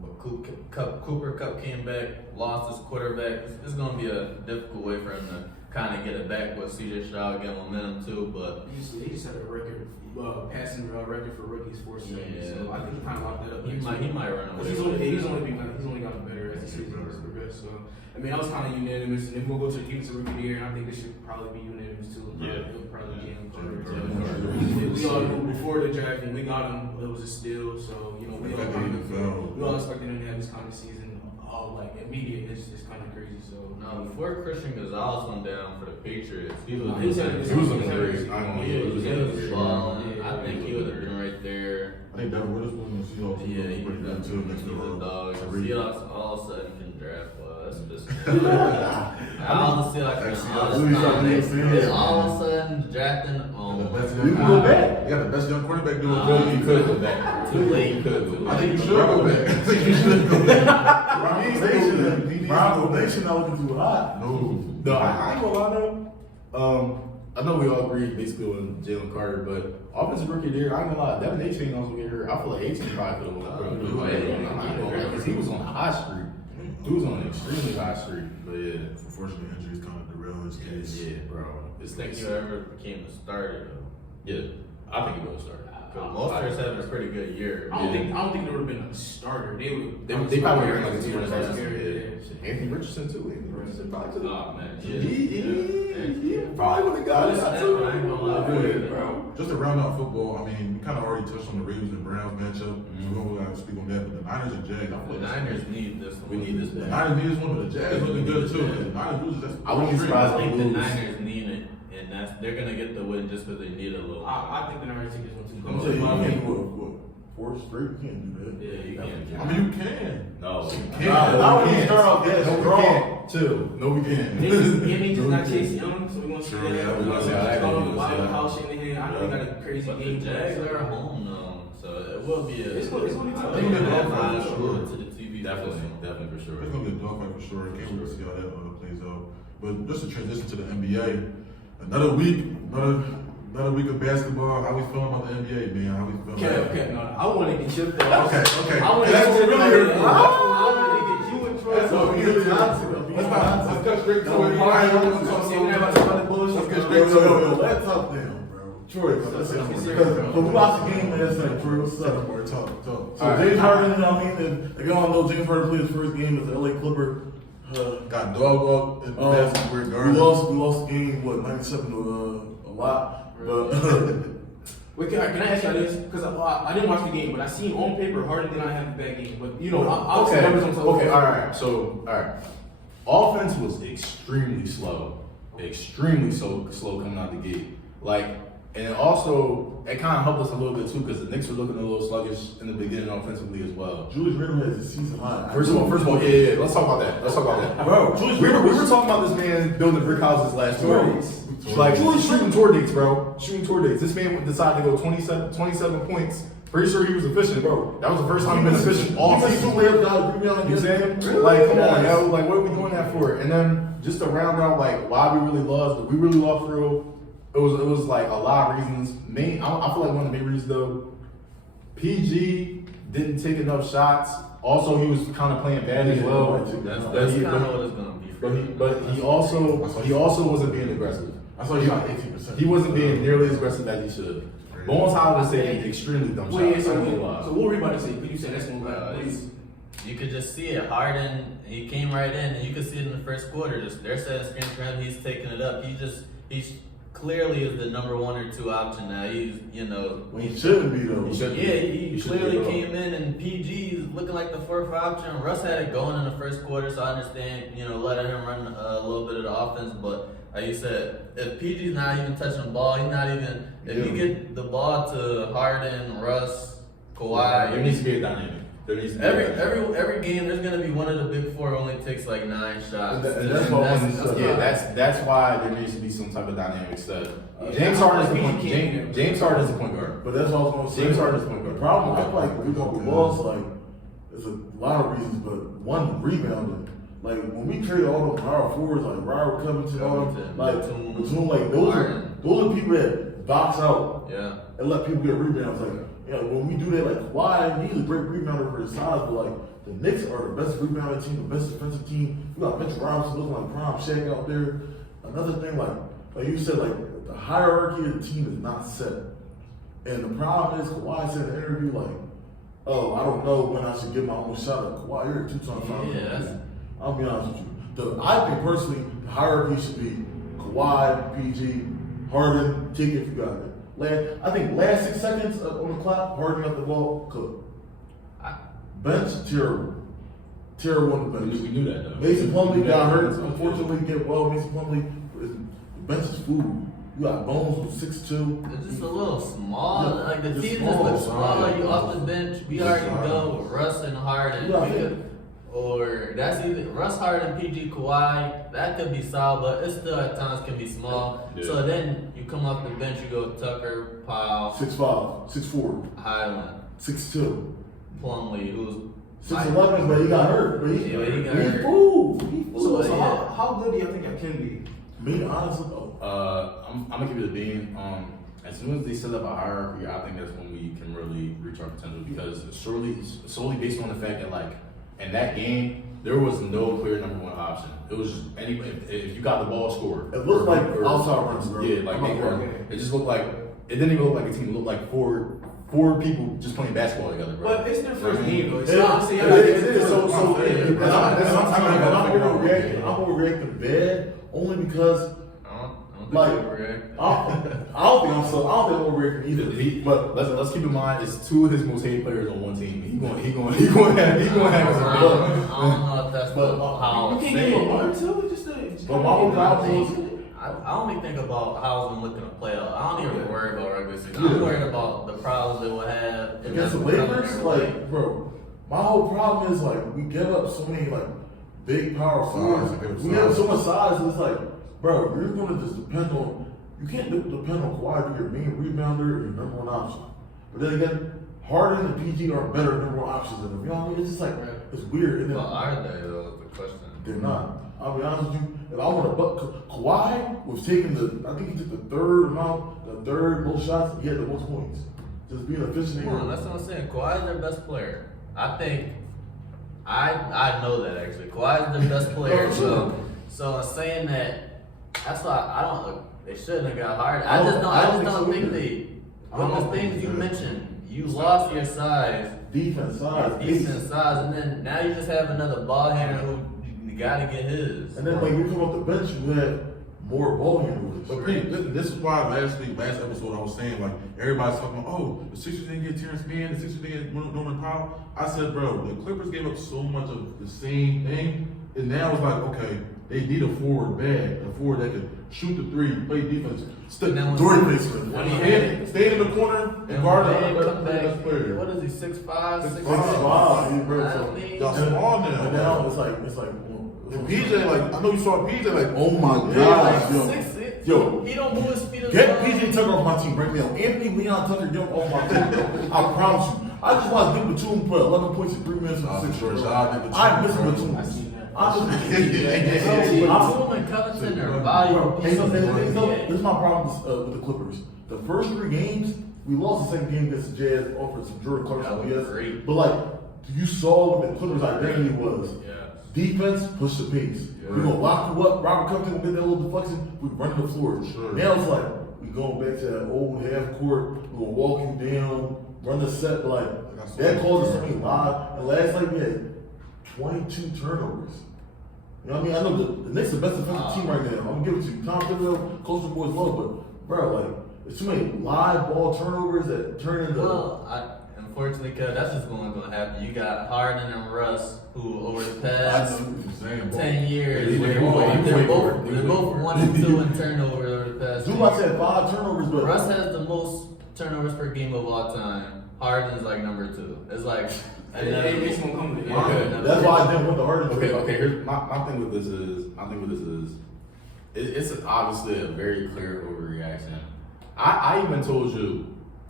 But Cooper Kupp came back, lost his quarterback. It's gonna be a difficult way for him to kind of get it back with CJ Stroud getting momentum too. But he just had a record, passing record for rookies 4 seasons. Yeah. So I think he kind of locked that up. he might run away. He's only gotten better as the season has progressed. So I mean, that was kind of unanimous. And if we'll go to the defensive rookie of the year, and I think this should probably be unanimous too. It'll probably be him. We all knew before the draft when we got him, it was a steal. So you know, we all expected him to have this kind of season, all like immediate. It's kind of crazy. So now before Christian Gonzalez went down for the Patriots, he was looking great. balling. I think he would have been right there. I think that Witherspoon and Seahawks. Yeah, he pretty good too next to a dog. Tyreek. Seahawks all of a sudden can draft well. That's just all the Seahawks all of a sudden drafting You can go back. You got the best young quarterback doing You could go back. too late. I think you should go back. I think you should go back. They should not looking too hot. No, I ain't gonna lie though. I know we all agree basically on Jalen Carter, but offensive rookie of the year, I ain't gonna lie, Devin A-Chain also get hurt. I feel like A-Chain probably could have won because he was on a high streak. He was on an extremely high streak. But yeah, Unfortunately, injuries kind of derail his case. yeah, bro. This thing you ever became a starter though. Yeah, I think he will start. Most players having a pretty good year. I don't think they would have been a starter. They probably were like a team. Yeah. Anthony Richardson too. Anthony Richardson probably could have. Oh man, He probably would have got it. I ain't gonna lie. Good, bro. Just to round out football, I mean, we kind of already touched on the Ravens and Browns matchup. So we don't really have to speak on that. But the Niners and Jags, I feel The like Niners need this one. We need this the back. Niners need this one, but the Jags looking good too. The Niners losing, that's I wouldn't be surprised I think the lose. Niners need it, and they're gonna get the win just because they need a little. I think the Niners take this one too. I'm telling you, I can't what 4 straight. You can't do that. Yeah, you can't. I mean, you can. No. Not when you start off that No, we strong. can't. Chill. No, we can't. Maybe just not Chase Young, so we're gonna see Sure, that. yeah, We're gonna see yeah, what's I going on agree with with Wild that. House Shanahan. I know he got a crazy But the game. Jags are home though, so it will be a. It's gonna be tough. I think It's they're gonna be gonna tough, have for to sure. to the TV. Definitely for sure. It's gonna be a dogfight for sure. Can't wait to see how that plays out. But just to transition to the NBA, another week of basketball. How we feeling about the NBA, man? How we feeling? Okay, no, I want to get your thoughts. Okay. I want to That's get what your we're really here for. I want to get you and Troy. Let's cut straight to it. Let's get straight to it. Let's talk down, bro. Troy, because we watched the game last night. Troy, what's up? More talk. So James Harden, you know what I mean? If you don't know, James Harden played his first game as an LA Clipper. Got dog up in Madison Square We Garden. lost the game, 97 to a lot. But Wait, can I ask you this? Because I didn't watch the game, but I seen on paper Harden did not have a bad game. But you know, I'll see numbers on television. Okay, all right. So, all right. Offense was extremely slow slow coming out the gate. Like, and also it kind of helped us a little bit too because the Knicks were looking a little sluggish in the beginning offensively as well. Julius Randle has a season high. First of all, yeah. Let's talk about that. Bro, We were talking about this man building brick houses last 2 weeks. Like, shooting tour dates, bro. Shooting tour dates. This man decided to go 27 points. Pretty sure he was efficient, bro. That was the first time he been efficient all season. You know what I'm saying? Like, come on, yo. Like, what are we doing that for? And then just to round out, like, why we really lost for real. It was like a lot of reasons. I feel like one of the main reasons though, PG didn't take enough shots. Also, he was kind of playing bad as well. That's kind of what it's gonna be. But he also wasn't being aggressive. I saw he shot 18%. He wasn't being nearly as aggressive as he should. Bones Howard was taking extremely dumb shots. So what were we about to say? Could you say that's gonna You could just see it. Harden, he came right in, and you could see it in the first quarter. Just they're setting screens for him. He's taking it up. He's clearly is the number 1 or 2 option now. He's When he shouldn't be though. He clearly came in, and PG is looking like the 4th option. Russ had it going in the first quarter, so I understand letting him run a little bit of the offense. But like you said, if PG's not even touching the ball, he's not even. If you get the ball to Harden, Russ, Kawhi, There needs to be a dynamic. Every game, there's gonna be one of the big 4 only takes like 9 shots. That's why there needs to be some type of dynamic set. James Harden is the point. James Harden is the point guard. But that's what I was gonna say. James Harden is the point guard. The problem, I feel like we go with balls, like, there's a lot of reasons, but one, rebounding. Like, when we trade all the power forwards, like Robert Covington, all them, like, Batum, like, those are people that box out and let people get rebounds. Like, when we do that, like, Kawhi, he's a great rebounder for his size, but, like, the Knicks are the best rebounding team, the best defensive team. We got Mitchell Robinson looking like prime Shaq out there. Another thing, like you said, like, the hierarchy of the team is not set. And the problem is, Kawhi said in the interview, like, oh, I don't know when I should give my own shot at Kawhi. You're a 2-time finalist. I'll be honest with you. I think personally, the hierarchy should be Kawhi, PG, Harden, take it if you got it. I think last 6 seconds on the clock, Harden got the ball, cook. Bench, terrible. Terrible on the bench. We knew that though. Mason Plumlee got hurt. Unfortunately, Mason Plumlee, the bench is food. You got Bones with 6'2". It's just a little small. Yeah, like the it's team small, just looks small. right. You off the bench. We already go with Russ and Harden. Or that's either Russ, Harden, PG, Kawhi. That could be solid, but it still at times can be small. Yeah. So then you come off the bench. You go Tucker, Powell, 6'5", 6'4", Highland, 6'2". Plumlee, who's 6'11", but he got hurt. But he got hurt. He fooled. So how good do you think I can be? Me, honestly, though. I'm gonna give you the bean. As soon as they set up a hierarchy, I think that's when we can really reach our potential because solely based on the fact that like in that game there was no clear number 1 option. It was just if you got the ball, score. It looked like outside runs, bro. Yeah, like it just looked like it didn't even look like a team. It looked like four people just playing basketball together, bro. But it's their first game, though. It is. So I'm overreacting bad only because. Like, I don't think I'm overreacting either. But let's keep in mind, it's 2 of his most hated players on one team. He going to have some I don't know if that's how You can't give him 1 or 2. But my whole problem is. I only think about how I'm looking to play out. I don't even worry about regular season. I'm worried about the problems they will have Against the Lakers, like, bro, my whole problem is, like, we give up so many, like, big power forwards. We have so much size, and it's like, bro, you're going to just depend on, you can't depend on Kawhi to be your main rebounder or your number 1 option. But then again, Harden and PG are better number 1 options than him. You know what I mean? It's just like, it's weird. And then, Well, are they though? Is the question. they're not. I'll be honest with you. If I want to, Kawhi was taking I think he took the third most shots, he had the most points. Just being efficient. Come on, that's what I'm saying. Kawhi is their best player. I think, I know that actually. Kawhi is their best player. So in saying that, that's why they shouldn't have got hired. I just don't think they, those things you mentioned, you lost your size. Defense size. And then now you just have another ball handler who you gotta get his. And then like you come off the bench, you had more ball handlers. But Pete, this is why last episode I was saying like everybody's talking about the Sixers didn't get Terrence Mann, the Sixers didn't get Norman Powell. I said, bro, the Clippers gave up so much of the same thing, and now it's like okay, they need a forward that could shoot the 3, play defense, stay in the corner and guard the best player. What is he? 6'5", 6'6"? 6'5", Y'all small now. And now it's like. And PJ, like I know you saw PJ, like oh my god, Like yo. Yo, he don't move his feet as get well. PJ Tucker off my team right now. Anthony Leon Tucker, get him off my team. I promise you. I just watched Nick Batum put 11 points in 3 minutes in the 6th quarter. I miss Batum. Batum and Covington are valuable pieces. This is my problem with the Clippers. The first 3 games, we lost the second game against the Jazz, offered some Jordan Clarkson, That was yes. great. But like, you saw what the Clippers' identity was. Yeah. Defense, push the pace. Yeah. We're gonna lock you up. Robert Covington will get that little deflection. We run the floor. Sure. Now it's like we going back to that old half court. We're gonna walk you down, run the set. Like that causes so many live. And last night we had 22 turnovers. You know what I mean? I know the Knicks are the best defensive team right now. I'm gonna give it to you. Tom Thibodeau, coach the boys love, but bro, like there's too many live ball turnovers that turn into. Well, unfortunately, cause that's just gonna happen. You got Harden and Russ, who over the past 10 years, they're both 1 and 2 in turnovers over the past. Zubac had 5 turnovers, but Russ has the most turnovers per game of all time. Harden's like number 2. It's like It's gonna come with it. that's why I didn't want the Harden. Okay. Here's my thing with this is, it's obviously a very clear overreaction. I even told you,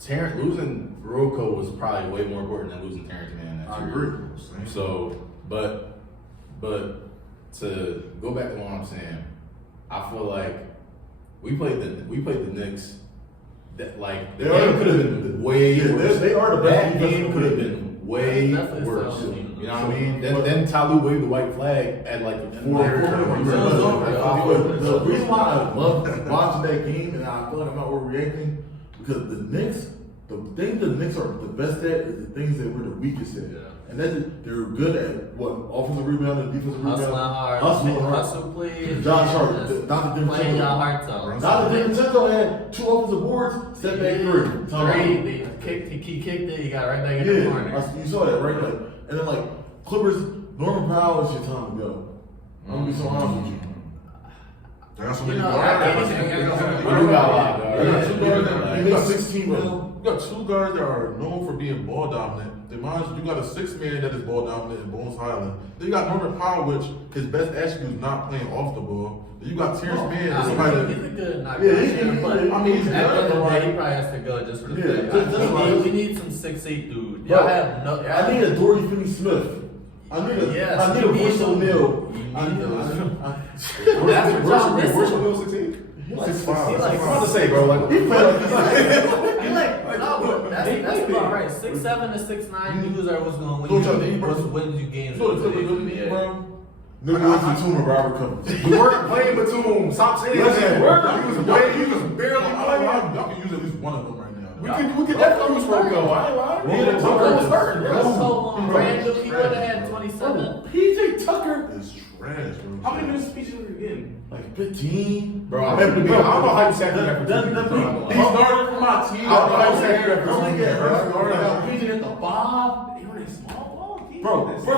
losing Rocco was probably way more important than losing Terrence Mann. I agree. So, but to go back to what I'm saying, I feel like we played the Knicks. That like the game could have been way worse. They are the best That game could have been way Definitely worse. so. You know what I mean? Then Talou waved the white flag at like the The reason why I love watching that game and I feel like I'm not overreacting because the Knicks, the thing the Knicks are the best at is the things that we're the weakest at. Yeah. And they're good at what offensive rebound and defensive hustling rebound. hard, hustle please. Josh Hart, not the playing y'all hearts out. Not the DiVincenzo had 2 offensive boards, step back 3. He kicked it. He got right back in the corner. You saw that right, like, and then like Clippers, Norman Powell is your time to go. I'm gonna be so honest with you. That's You what know, You got a lot, You got 2 guards that You got 16 mil. You got 2 guards that are known for being ball dominant. Then mind you got a 6th man that is ball dominant in Bones Highland. Then you got Norman Powell, which his best attribute is not playing off the ball. Then you got Terrence Mann, that's somebody that he's a good knocker. Yeah, I mean, he's at the end of the day, he probably has to go just for the fact. We need some 6'8" dude. Y'all have no. I need a Dory Finney-Smith. I need a Bruce O'Neal. That's what y'all missing. Where's O'Neal 16? He's like 6'5". He like- I'm about to say, bro. Like, He played That's about right. 6'7" to 6'9" dudes are what's going So to what y'all need, bro? win you games. So the in Clippers today's really need, NBA. bro. Nigga was the tomb of Robert Covington. we weren't playing Batum. Stop saying that. He was barely playing. Y'all can use at least one of them right now. We could definitely use Rocco. I ain't lying. Rocco was hurt. Russ so brand new. He would have had 27. PJ Tucker, It's trash, bro. How many minutes speeches are we getting? like 15. Bro, I don't know how you said that. He started for my team. I don't know how you said that. Don't get hurt. PJ at the 5. They running small ball. Bro,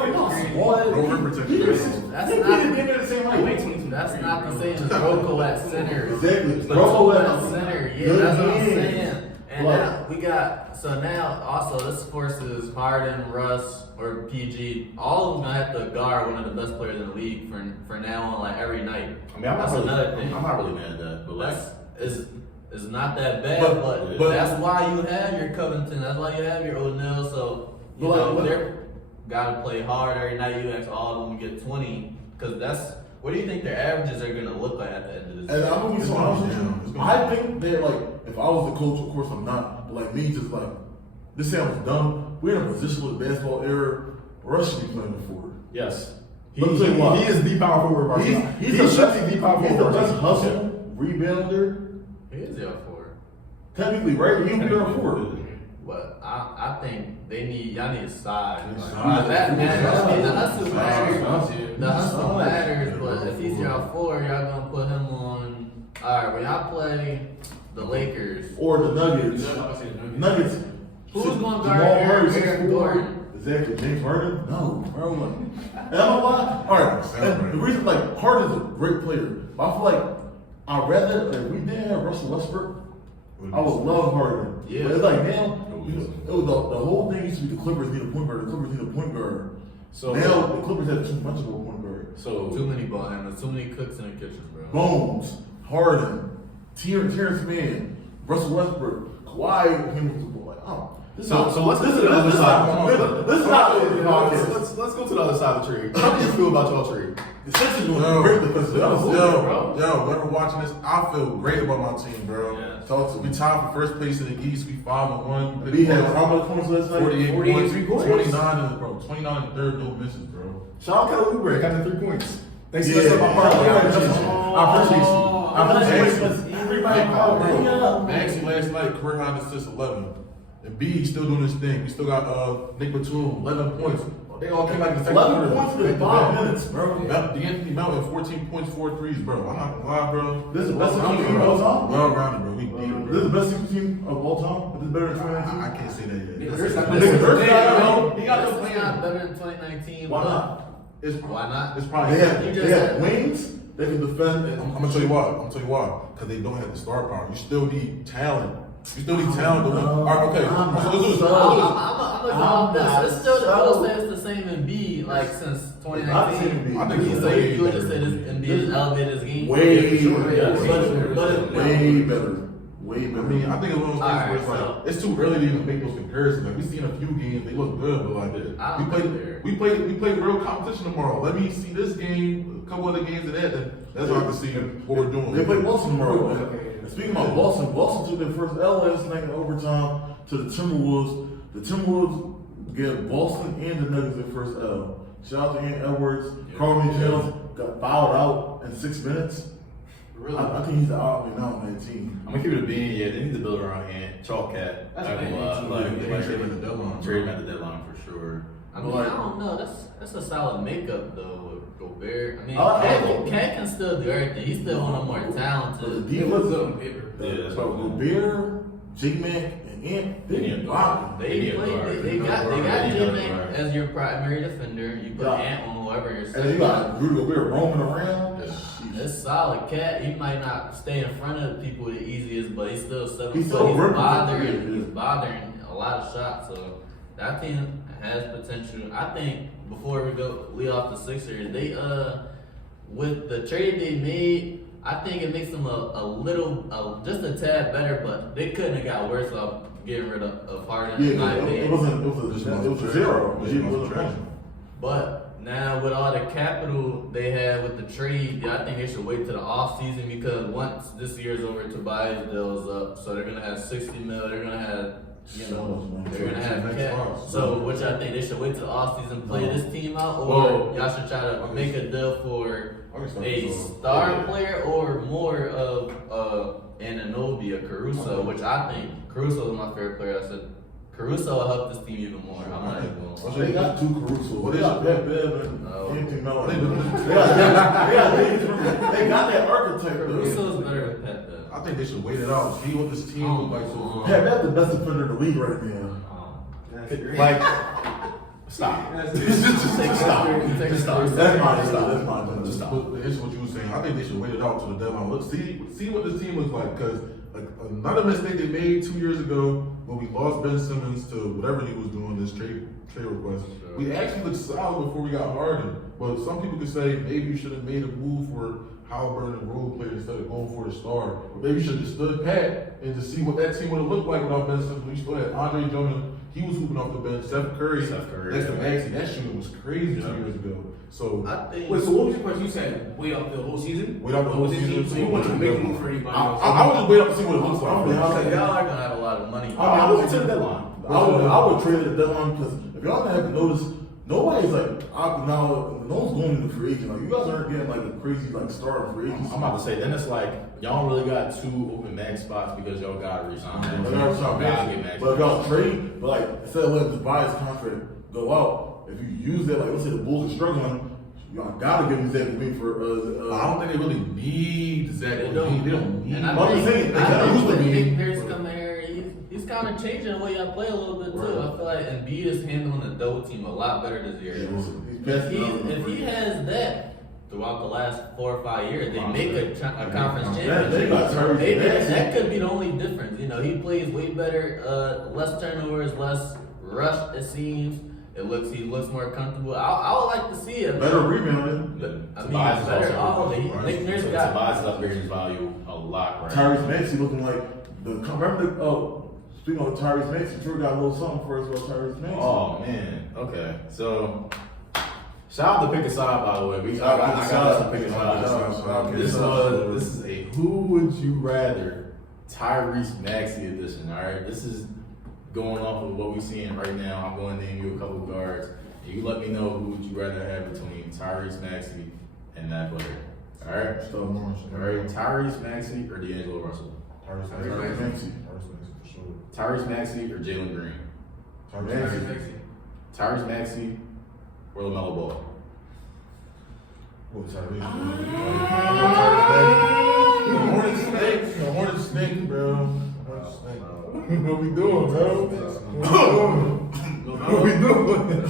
you know how small that is? No rim protection. That's They not. did it the same way. That's not the same as Rocco at center. Exactly. Rocco Rocco at center. Yeah, that's what I'm saying. And Like- now we got, so now also this forces Harden, Russ, or PG, all of them gonna have to guard one of the best players in the league for now on, like every night. I mean, That's another thing. I'm not really mad at that, but like, It's not that bad, But- but that's why you have your Covington, that's why you have your O'Neal, so you But know like- they're gotta play hard every night. You ask all of them to get 20, because what do you think their averages are gonna look like at the end of this? And I'm gonna be It's so gonna honest be with down. It's you. gonna I think that like if I was the coach, of course I'm not, but like me, just like this sounds dumb. We're in a position with the basketball era. Russ should be playing the forward. Yes. Let me tell you why. He is the power forward of our team. He's He the should best, be the power he's the forward of our best team. hustle rebounder. He is y'all for. Technically, right? He'll be their forward. But I think y'all need size. Size. That matters. I mean, the hustle Size. matters. The hustle Size. matters, but if he's y'all 4, y'all gonna put him on. Alright, when y'all play the Lakers, Or the Nuggets. Nuggets. who's gonna guard Jamal Murray, Eric 6'4". Gordon? Exactly. James Harden? No, bro. And I'm not lying. Alright. And the reason, like, Harden's a great player. But I feel like I'd rather, if we didn't have Russell Westbrook, I would love Harden. Yeah. But it's like now, it was the whole thing used to be the Clippers need a point guard. The Clippers need a point guard. So Now the Clippers have too much of a point guard. Too many ball handlers, too many cooks in the kitchen, bro. Bones, Harden, Terrence Mann, Russell Westbrook, Kawhi, him with the ball. Like, oh, So let's go to the other side. Let's go to the other side of the trade. How do you feel about y'all trade? The Sixers doing great because Yo, whoever watching this, I feel great about my team, bro. Yeah. Talk to We me. tied for first place in the East. We 5-1. We had how many points last night? 48 48 points, three-quarters. 29 in bro, 29 and third, no misses, bro. Shout out Kelly Oubre, having 3 points. Thanks Yeah. for messing up my parlay. I appreciate you. Maxey last night, career high in assists 11. And B, he's still doing his thing. We still got Nick Batum, 11 points. They all came back in the second 11 quarter. points in 5 minutes, bro. D'Anthony Melton, 14 points, 4 threes, bro. I'm not gonna lie, bro. This is the best team of all time. Well rounded, bro. We deep, This is bro. the best Sixers team of all time. This is better than 2019. I can't say that yet. Nigga, first guy, He got the not better than 2019. Why but not? It's, Why not? It's probably. They have wings. They can defend. I'm gonna tell you why. Because they don't have the star power. You still need talent. You still need talent to win. All right, okay. So let's do this. I'm gonna go off this. It's still the say it's the same in B like since 2019. I think So it's you way would just say better. this Embiid has elevated his game. Way Yeah, better. Way better. Way I better. mean, I think it's one of those things Alright, where it's like so- it's too early to even make those comparisons. Like we've seen a few games, they look good, but like I don't think they're- we played real competition tomorrow. Let me see this game, a couple other games of that. Then that's how I can see what we're doing. They play Boston tomorrow. Okay. And speaking about Boston took their first L last night in overtime to the Timberwolves. The Timberwolves gave Boston and the Nuggets their first L. Shout out to Ant Edwards. Carl Towns got fouled out in 6 minutes. Really? I think he's the odd man out on that team. I'm gonna keep it a bean. Yeah, they need to build around Ant. Chalk Cat. That's Like, bad. They trade him at the deadline. Trade him at the deadline for sure. I mean, I don't know. That's a solid makeup though with Gobert. I mean, I Cat can still do everything. He's still one of the more The talented. defense good on paper. Yeah, that's but what Gobert, J-Man, and Ant, they Yeah. blocking. They got They J-Man need as your primary defender. You put Yeah. Ant on whoever you're And then you second. got Rudy Gobert roaming around. It's solid. Cat, he might not stay in front of people the easiest, but he's still 7 He's foot. still He's working. bothering. Yeah. He's bothering a lot of shots. So that team has potential. I think before we go lead off the Sixers, they with the trade they made, I think it makes them a little just a tad better, but they couldn't have got worse off getting rid of Harden. in my Yeah, opinion. it was a zero. It was a trash. But now with all the capital they had with the trade, I think they should wait till the off season because once this year's over, Tobias deal's up, so they're gonna have 60 mil. They're gonna have, they're gonna have cap. So which I think they should wait till the off season, play this team out, or Whoa. y'all should try to make a deal for a So, star player or more of Anunoby or Caruso, which I think Caruso is my favorite player. I said Caruso will help this team even more. I'm not even going. They got two Caruso. They got that Bev and Anthony Melton. They got that archetype. Caruso is better than Pat Bev. I think they should wait it out, see what this team looks like so far. Pat Bev the best defender in the league right now. Like, stop. Stop. That's my Just stop. But here's what you were saying. I think they should wait it out to the deadline. Look, see what this team looks like. Because like another mistake they made 2 years ago when we lost Ben Simmons to whatever he was doing this trade request. Sure. We actually looked solid before we got Harden. But some people could say maybe you should have made a move for Halliburton and role player instead of going for the star. Or maybe you should have just stood pat and just see what that team would have looked like without Ben Simmons. We still had Andre Drummond. He was hooping off the bench. Steph Curry next to Maxey. That shooting was crazy 2 years ago. So I think. Wait, so what was your question? You said wait up the whole season? Wait out the whole With this season. team, So you want to make a move for anybody else? I would just wait up and see what it looks I mean, like. Y'all are gonna have a lot of money. I would to the deadline. I would trade at the deadline because if y'all have notice, nobody's like now. No one's going into free agent. Like you guys aren't getting like a crazy like star free agent. I'm about to say, then it's like y'all don't really got 2 open max spots because y'all got to resign. But Y'all got to get max. if y'all trade, but like instead of letting Tobias contract go out, if you use that, like let's say the Bulls are struggling, y'all gotta give him Zach LaVine for. I don't think they really need Zach They LaVine. don't. They don't need. And I'm just saying, they I gotta think use when LaVine. Nick Nurse come here, he's kind of changing the way y'all play a little bit too. Right. I feel like Embiid is handling the double team a lot better this year. If he has that throughout the last 4 or 5 years, they make a conference They championship. got Tyreek. That could be the only difference. You know, he plays way better, less turnovers, less rush. It seems He looks more comfortable. I would like to see it. Better rebounding. I mean, Tobias is better. also Oh, Nick Nurse got. Tobias is upgrading his value a lot right now. Tyrese Maxey looking like speaking of Tyrese Maxey, Drew got a little something for us about Tyrese Maxey. Oh man, okay. So shout out to Pick a Side, by the way. I got us to Pick a Side. This is a who would you rather Tyrese Maxey edition. All right, this is going off of what we're seeing right now. I'm going to name you a couple of guards. And you let me know who would you rather have between Tyrese Maxey and that player. All right. All right. Tyrese Maxey or D'Angelo Russell. Tyrese Maxey. for sure. Tyrese Maxey or Jalen Green. Tyrese Maxey or LaMelo Ball. Hornet snake, bro. What we doing, bro? What we doing?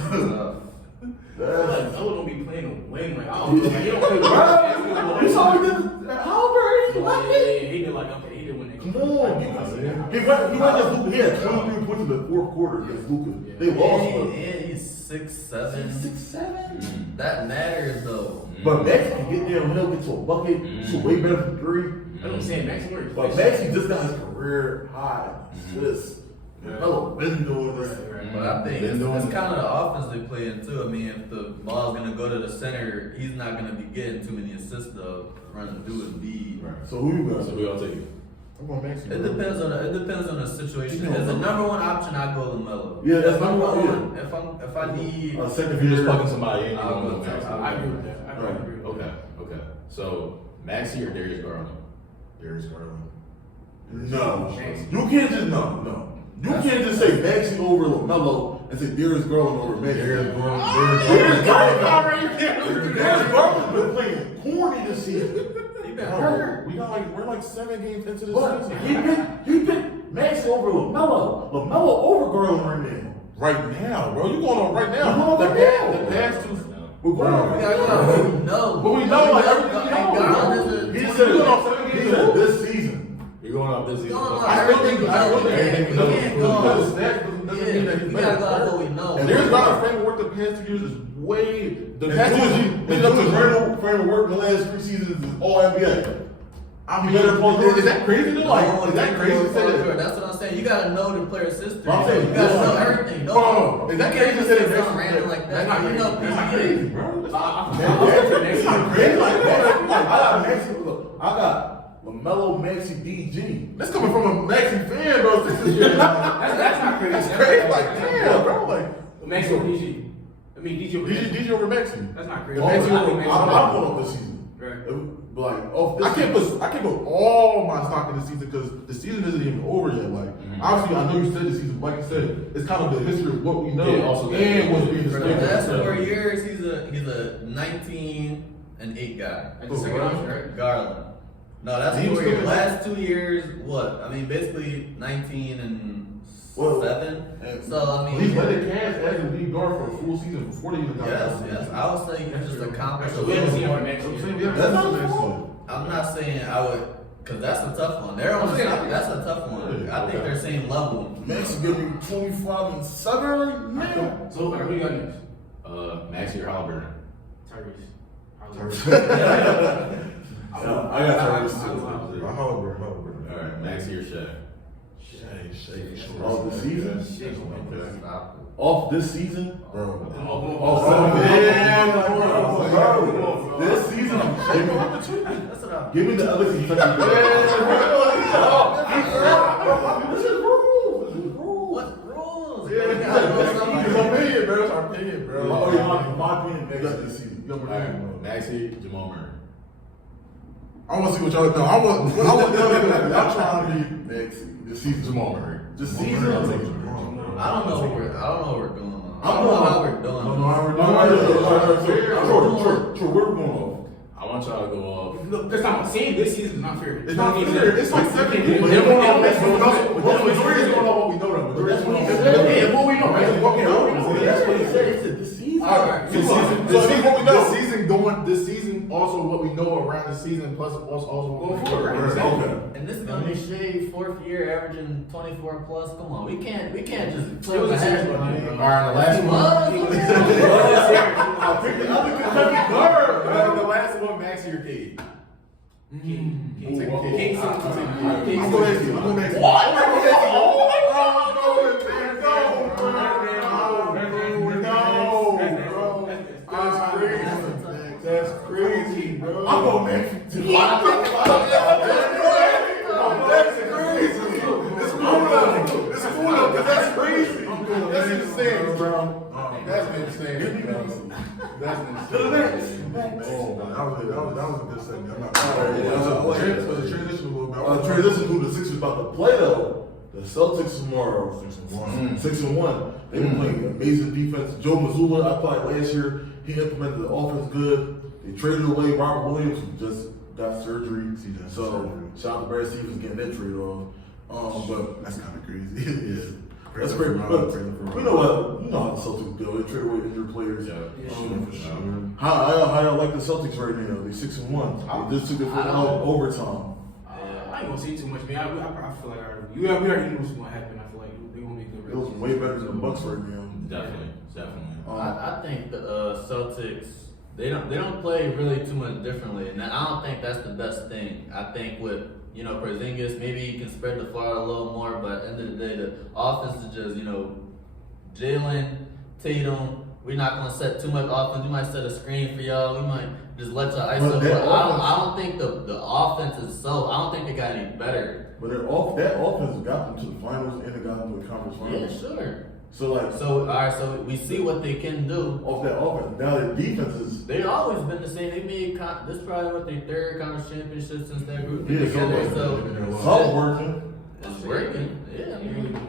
I feel like Melo don't be playing a wing. Like, I don't know. Like, he don't play with You saw he did Halliburton. he did like okay, he did when they Come on. He went against Luka. He had 23 points in the fourth quarter against Luka. They lost. And he's 6'7". 6'7". That matters though. But Maxey can get there and he'll get to a bucket. Shoot way better from three. That's what I'm saying. Maxey Morris. But Maxey just got his career high. Assists. Melo been doing this. But I think it's kind of the offense they play in too. I mean, if the ball's gonna go to the center, he's not gonna be getting too many assists though, running through and be. Right. So who you got? So we all take it. I'm going Maxey. It depends on the situation. As the number one option, I go to Melo. Yeah, that's if I'm number one, going, if I need, Second If you're just year. plugging somebody in, you're I'll going go with Maxey. I agree with that. I agree with that. Okay. So Maxey or Darius Garland? Darius Garland. No. You can't just no. You can't just say Maxey over LaMelo and say Darius Garland over Maxey. Darius Garland been playing corny this season. he been hurt. We're like 7 games into the But season. he picked Maxey over LaMelo. LaMelo over Garland right now. Right now, bro. You going on right now. You going on The right past- now. The past two. We're going on. We know. But we know like everything. Garland is He a. said this season. You're going off this season. Going on Okay. everything we know. Everything we We know. can't go on. Doesn't mean that he's We gotta go on what we know. And there's not a framework the past 2 years is way. The past 2 years, Leading up to frame of work in the last 3 seasons is all NBA. I mean, is that crazy though? Like, is that crazy to say that? That's what I'm saying. You gotta know the player's history. I'm saying, You gotta yeah. know everything. Bro, is that You crazy can't to just say say that? something random like that. That's not You know, crazy. That's crazy, bro. It's not crazy like that. I got Maxey. Look, I got LaMelo, Maxey, DG. That's coming from a Maxey fan, bro. This is That's not crazy. That's crazy. Like, damn, bro. Like, Maxey over DG. I mean DG over Maxey. DG over Maxey. That's not crazy. I'm Maxey over going off this season. Right. But like off this I can't put all my stock in the season because the season isn't even over yet. Like, obviously, I know you said the season, like you said, it's kind of the history of what we know Yeah, also that- and what's being For the discussed. last 4 years, he's a 19-8 guy. At the second option, right? Garland. No, that's He was 4 years. still- Last 2 years, what? I mean, basically 19-7. So I mean, He's led the Cavs as a lead guard for a full season before they even got yes. out. I would say you just accomplished a So we haven't seen little him more. next I'm year. saying, yeah, That's not what his I'm fault. I'm not saying I would, because that's a tough one. They're on the same, that's a tough one. I think they're same level. Maxey give you 25 and 7 right now. So who you got next? Maxey or Halliburton? Tyrese. I got Tyrese too. Halliburton. All right, Maxey or Shaq? Off this season? Okay. Off this season? Bro. This season, That's what I'm. give me the other Kentucky guy. This is rules. What rules? It's our opinion, bro. It's our opinion, bro. Oh, yeah, my opinion, Maxey this season. Yo, All right, Maxey, Jamal Murray. I want to see what y'all know. I want y'all to trying to be Maxey this season season. Jamal Murray. This Jamal season? Murray, I'll take Jamal. I don't know what we're doing. I I'm don't know going how we're doing. True, where we going off? I want y'all to go off. Look, that's not saying this season is not fair. It's not fair. It's like 7 games. But they're going off Maxey. But the majority is going off what we know. Though. That's what he said. Yeah, what we know. That's what he said. This season. All right. This season, what we know. This season also what we know around the season, plus also Going forward. Okay. And this is gonna be Shea, 4th year, averaging 24 plus. Come on, we can't just play It was with a serious that. one, All man. right, the last one. I picked the other Kentucky guard. The last one, Maxi or Cade? King, Ooh, King, I'm I'm going to ask you. I'm going to ask you. That's crazy, bro. I'm going to ask you. It's cool though, because that's crazy. That's insane, bro. That's insane, bro. That's insane. Oh, man, that was a good segment. I'm not gonna lie. Was a transition a little bit. Transition to the Sixers about to play though. The Celtics tomorrow. 6-1. 6-1. They've been playing amazing defense. Joe Mazzulla, I thought last year he implemented the offense good. They traded away Robert Williams, who just got surgery. So shout out to Brad Stevens getting that trade off. But That's kind of crazy. Yeah. that's great. But we know what you know how the Celtics go. They trade away injured players. For sure. How y'all like the Celtics right now? They 6-1. They just took it for overtime. I ain't gonna say too much, man. I feel like we already knew what's gonna happen. I feel like they're gonna be good. It was way better than the Bucks right now. Definitely. I think the Celtics they don't play really too much differently, and I don't think that's the best thing. I think with Porzingis, maybe you can spread the floor a little more, but at the end of the day, the offense is just Jalen, Tatum. We're not gonna set too much offense. We might set a screen for y'all. We might just let y'all ice up. But I don't think the offense is so. I don't think they got any better. But that offense got them to the finals and it got them to the conference finals. Yeah, sure. So all right. So we see what they can do. off that offense, now their defense is. They've always been the same. They made this probably what their 3rd conference championship since that group Yeah, together. something working. It's working. Yeah,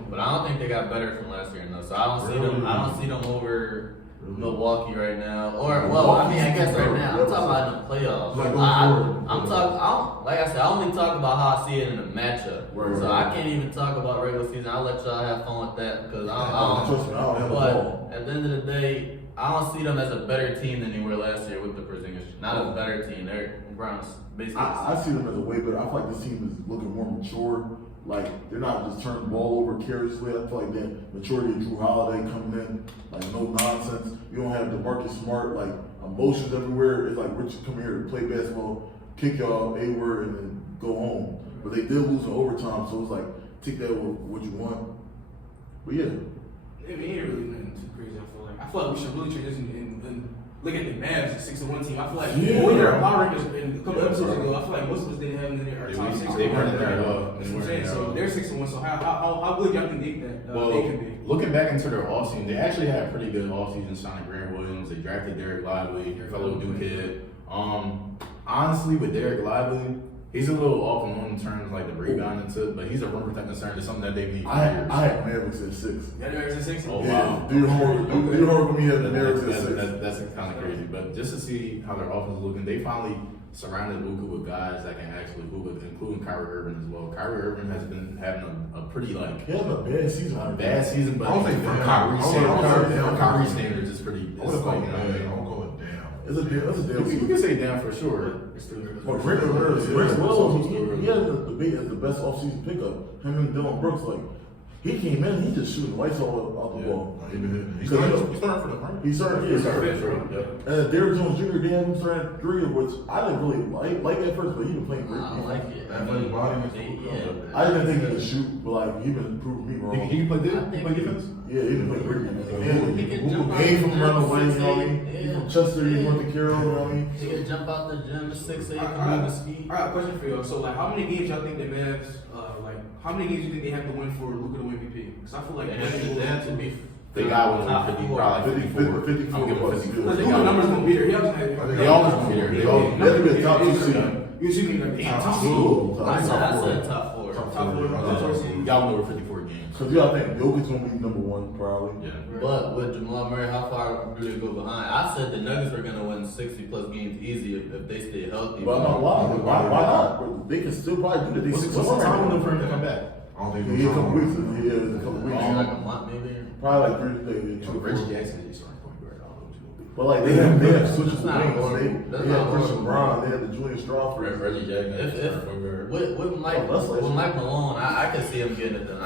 but I don't think they got better from last year. No, so I don't see them. I don't see them over Milwaukee right now. Or I guess right now I'm talking about in the playoffs. Like I'm talking. Like I said, I only talk about how I see it in a matchup. Right. So I can't even talk about regular season. I'll let y'all have fun with that because Trust me, I don't have a ball. But at the end of the day, I don't see them as a better team than they were last year with the Porzingis. Not a better team. They're Browns basically. I see them as a way better. I feel like this team is looking more mature. Like they're not just turning the ball over carelessly. I feel like that maturity of Drew Holiday coming in, like no nonsense. You don't have DeMarcus Smart, like emotions everywhere. It's like Richard coming here to play basketball, kick y'all A-word, and then go home. But they did lose in overtime, so it's like take that with what you want. But yeah, It ain't really nothing too crazy. I feel like we should really transition and look at the Mavs, the 6-1 team. I feel like when we were at power rankings a couple episodes ago, I feel like most of us didn't have them in our top 6. They weren't in there at all. That's what I'm saying. So they're 6-1. So how good y'all think they can be? Looking back into their offseason, they actually had a pretty good offseason. Signing Grant Williams, they drafted Derek Lively, fellow Duke kid. Honestly, with Derek Lively, he's a little off and on in terms of like the rebounding tip, but he's a rim protecting concern. It's something that they need for years. I had Mavericks at 6. Y'all Mavericks at 6? Oh, Yeah, wow. do your homework with me at the Mavericks at 6. That's kind of crazy, but just to see how their offense is looking, they finally surrounded Luka with guys that can actually hoop with, including Kyrie Irving as well. Kyrie Irving has been having a pretty He had a bad season. but I don't think for down. Kyrie standards, it's pretty. I It's would call like, it down. I don't call it down. It's a damn we season. can say down for sure. But Rick Williams, he had the debate as the best offseason pickup. Him and Dylan Brooks, like he came in, he just shooting lights out the ball. He's starting for the right? He started, and Derrick Jones Jr. They had him starting 3, which I didn't really like at first, but he been playing great. I don't like it. Athletic body. Yeah. I didn't think he could shoot, but like he been proving me wrong. He can play I think defense. Yeah, he been playing great. And He can jump out he the from gym, around the way, you know what I 6'8", mean? He yeah. from Chester, he Yeah. went to Carroll, you know what I mean? He can jump out the gym at 6'8", I can move his feet. got a question for y'all. So, like, how many games y'all think the Mavs, how many games do you think they have to win for Luka to win MVP? Because I feel like They have to be. They got one top 50, four. probably 54. 54 I'm giving plus. 54. Like, They the got numbers one. gonna be there. He always had. They always gonna be there. They always. They have to be a top 2 seed. You see me like top Two. I said top 4. Top four. Y'all know 54 games. Because you gotta think, Jokic's gonna be number 1 probably. Yeah. But with Jamal Murray, how far do they go behind? I said the Nuggets were gonna win 60 plus games easy if they stay healthy. But I'm not lying. Why not? Bro, they can still probably do that. They What's 6-1 the time right window now. for him to come back? I don't think Yeah, a couple weeks. Yeah, it's a couple weeks. Like a month maybe. Probably like 3 days. Reggie Jackson is starting point guard. I don't know what you gonna do. But like they have switches That's not wings. horrible. That's They had not Christian horrible. Brown. They had the Julian Strawford. Reggie Jackson. With Mike Malone, I can see him getting it done.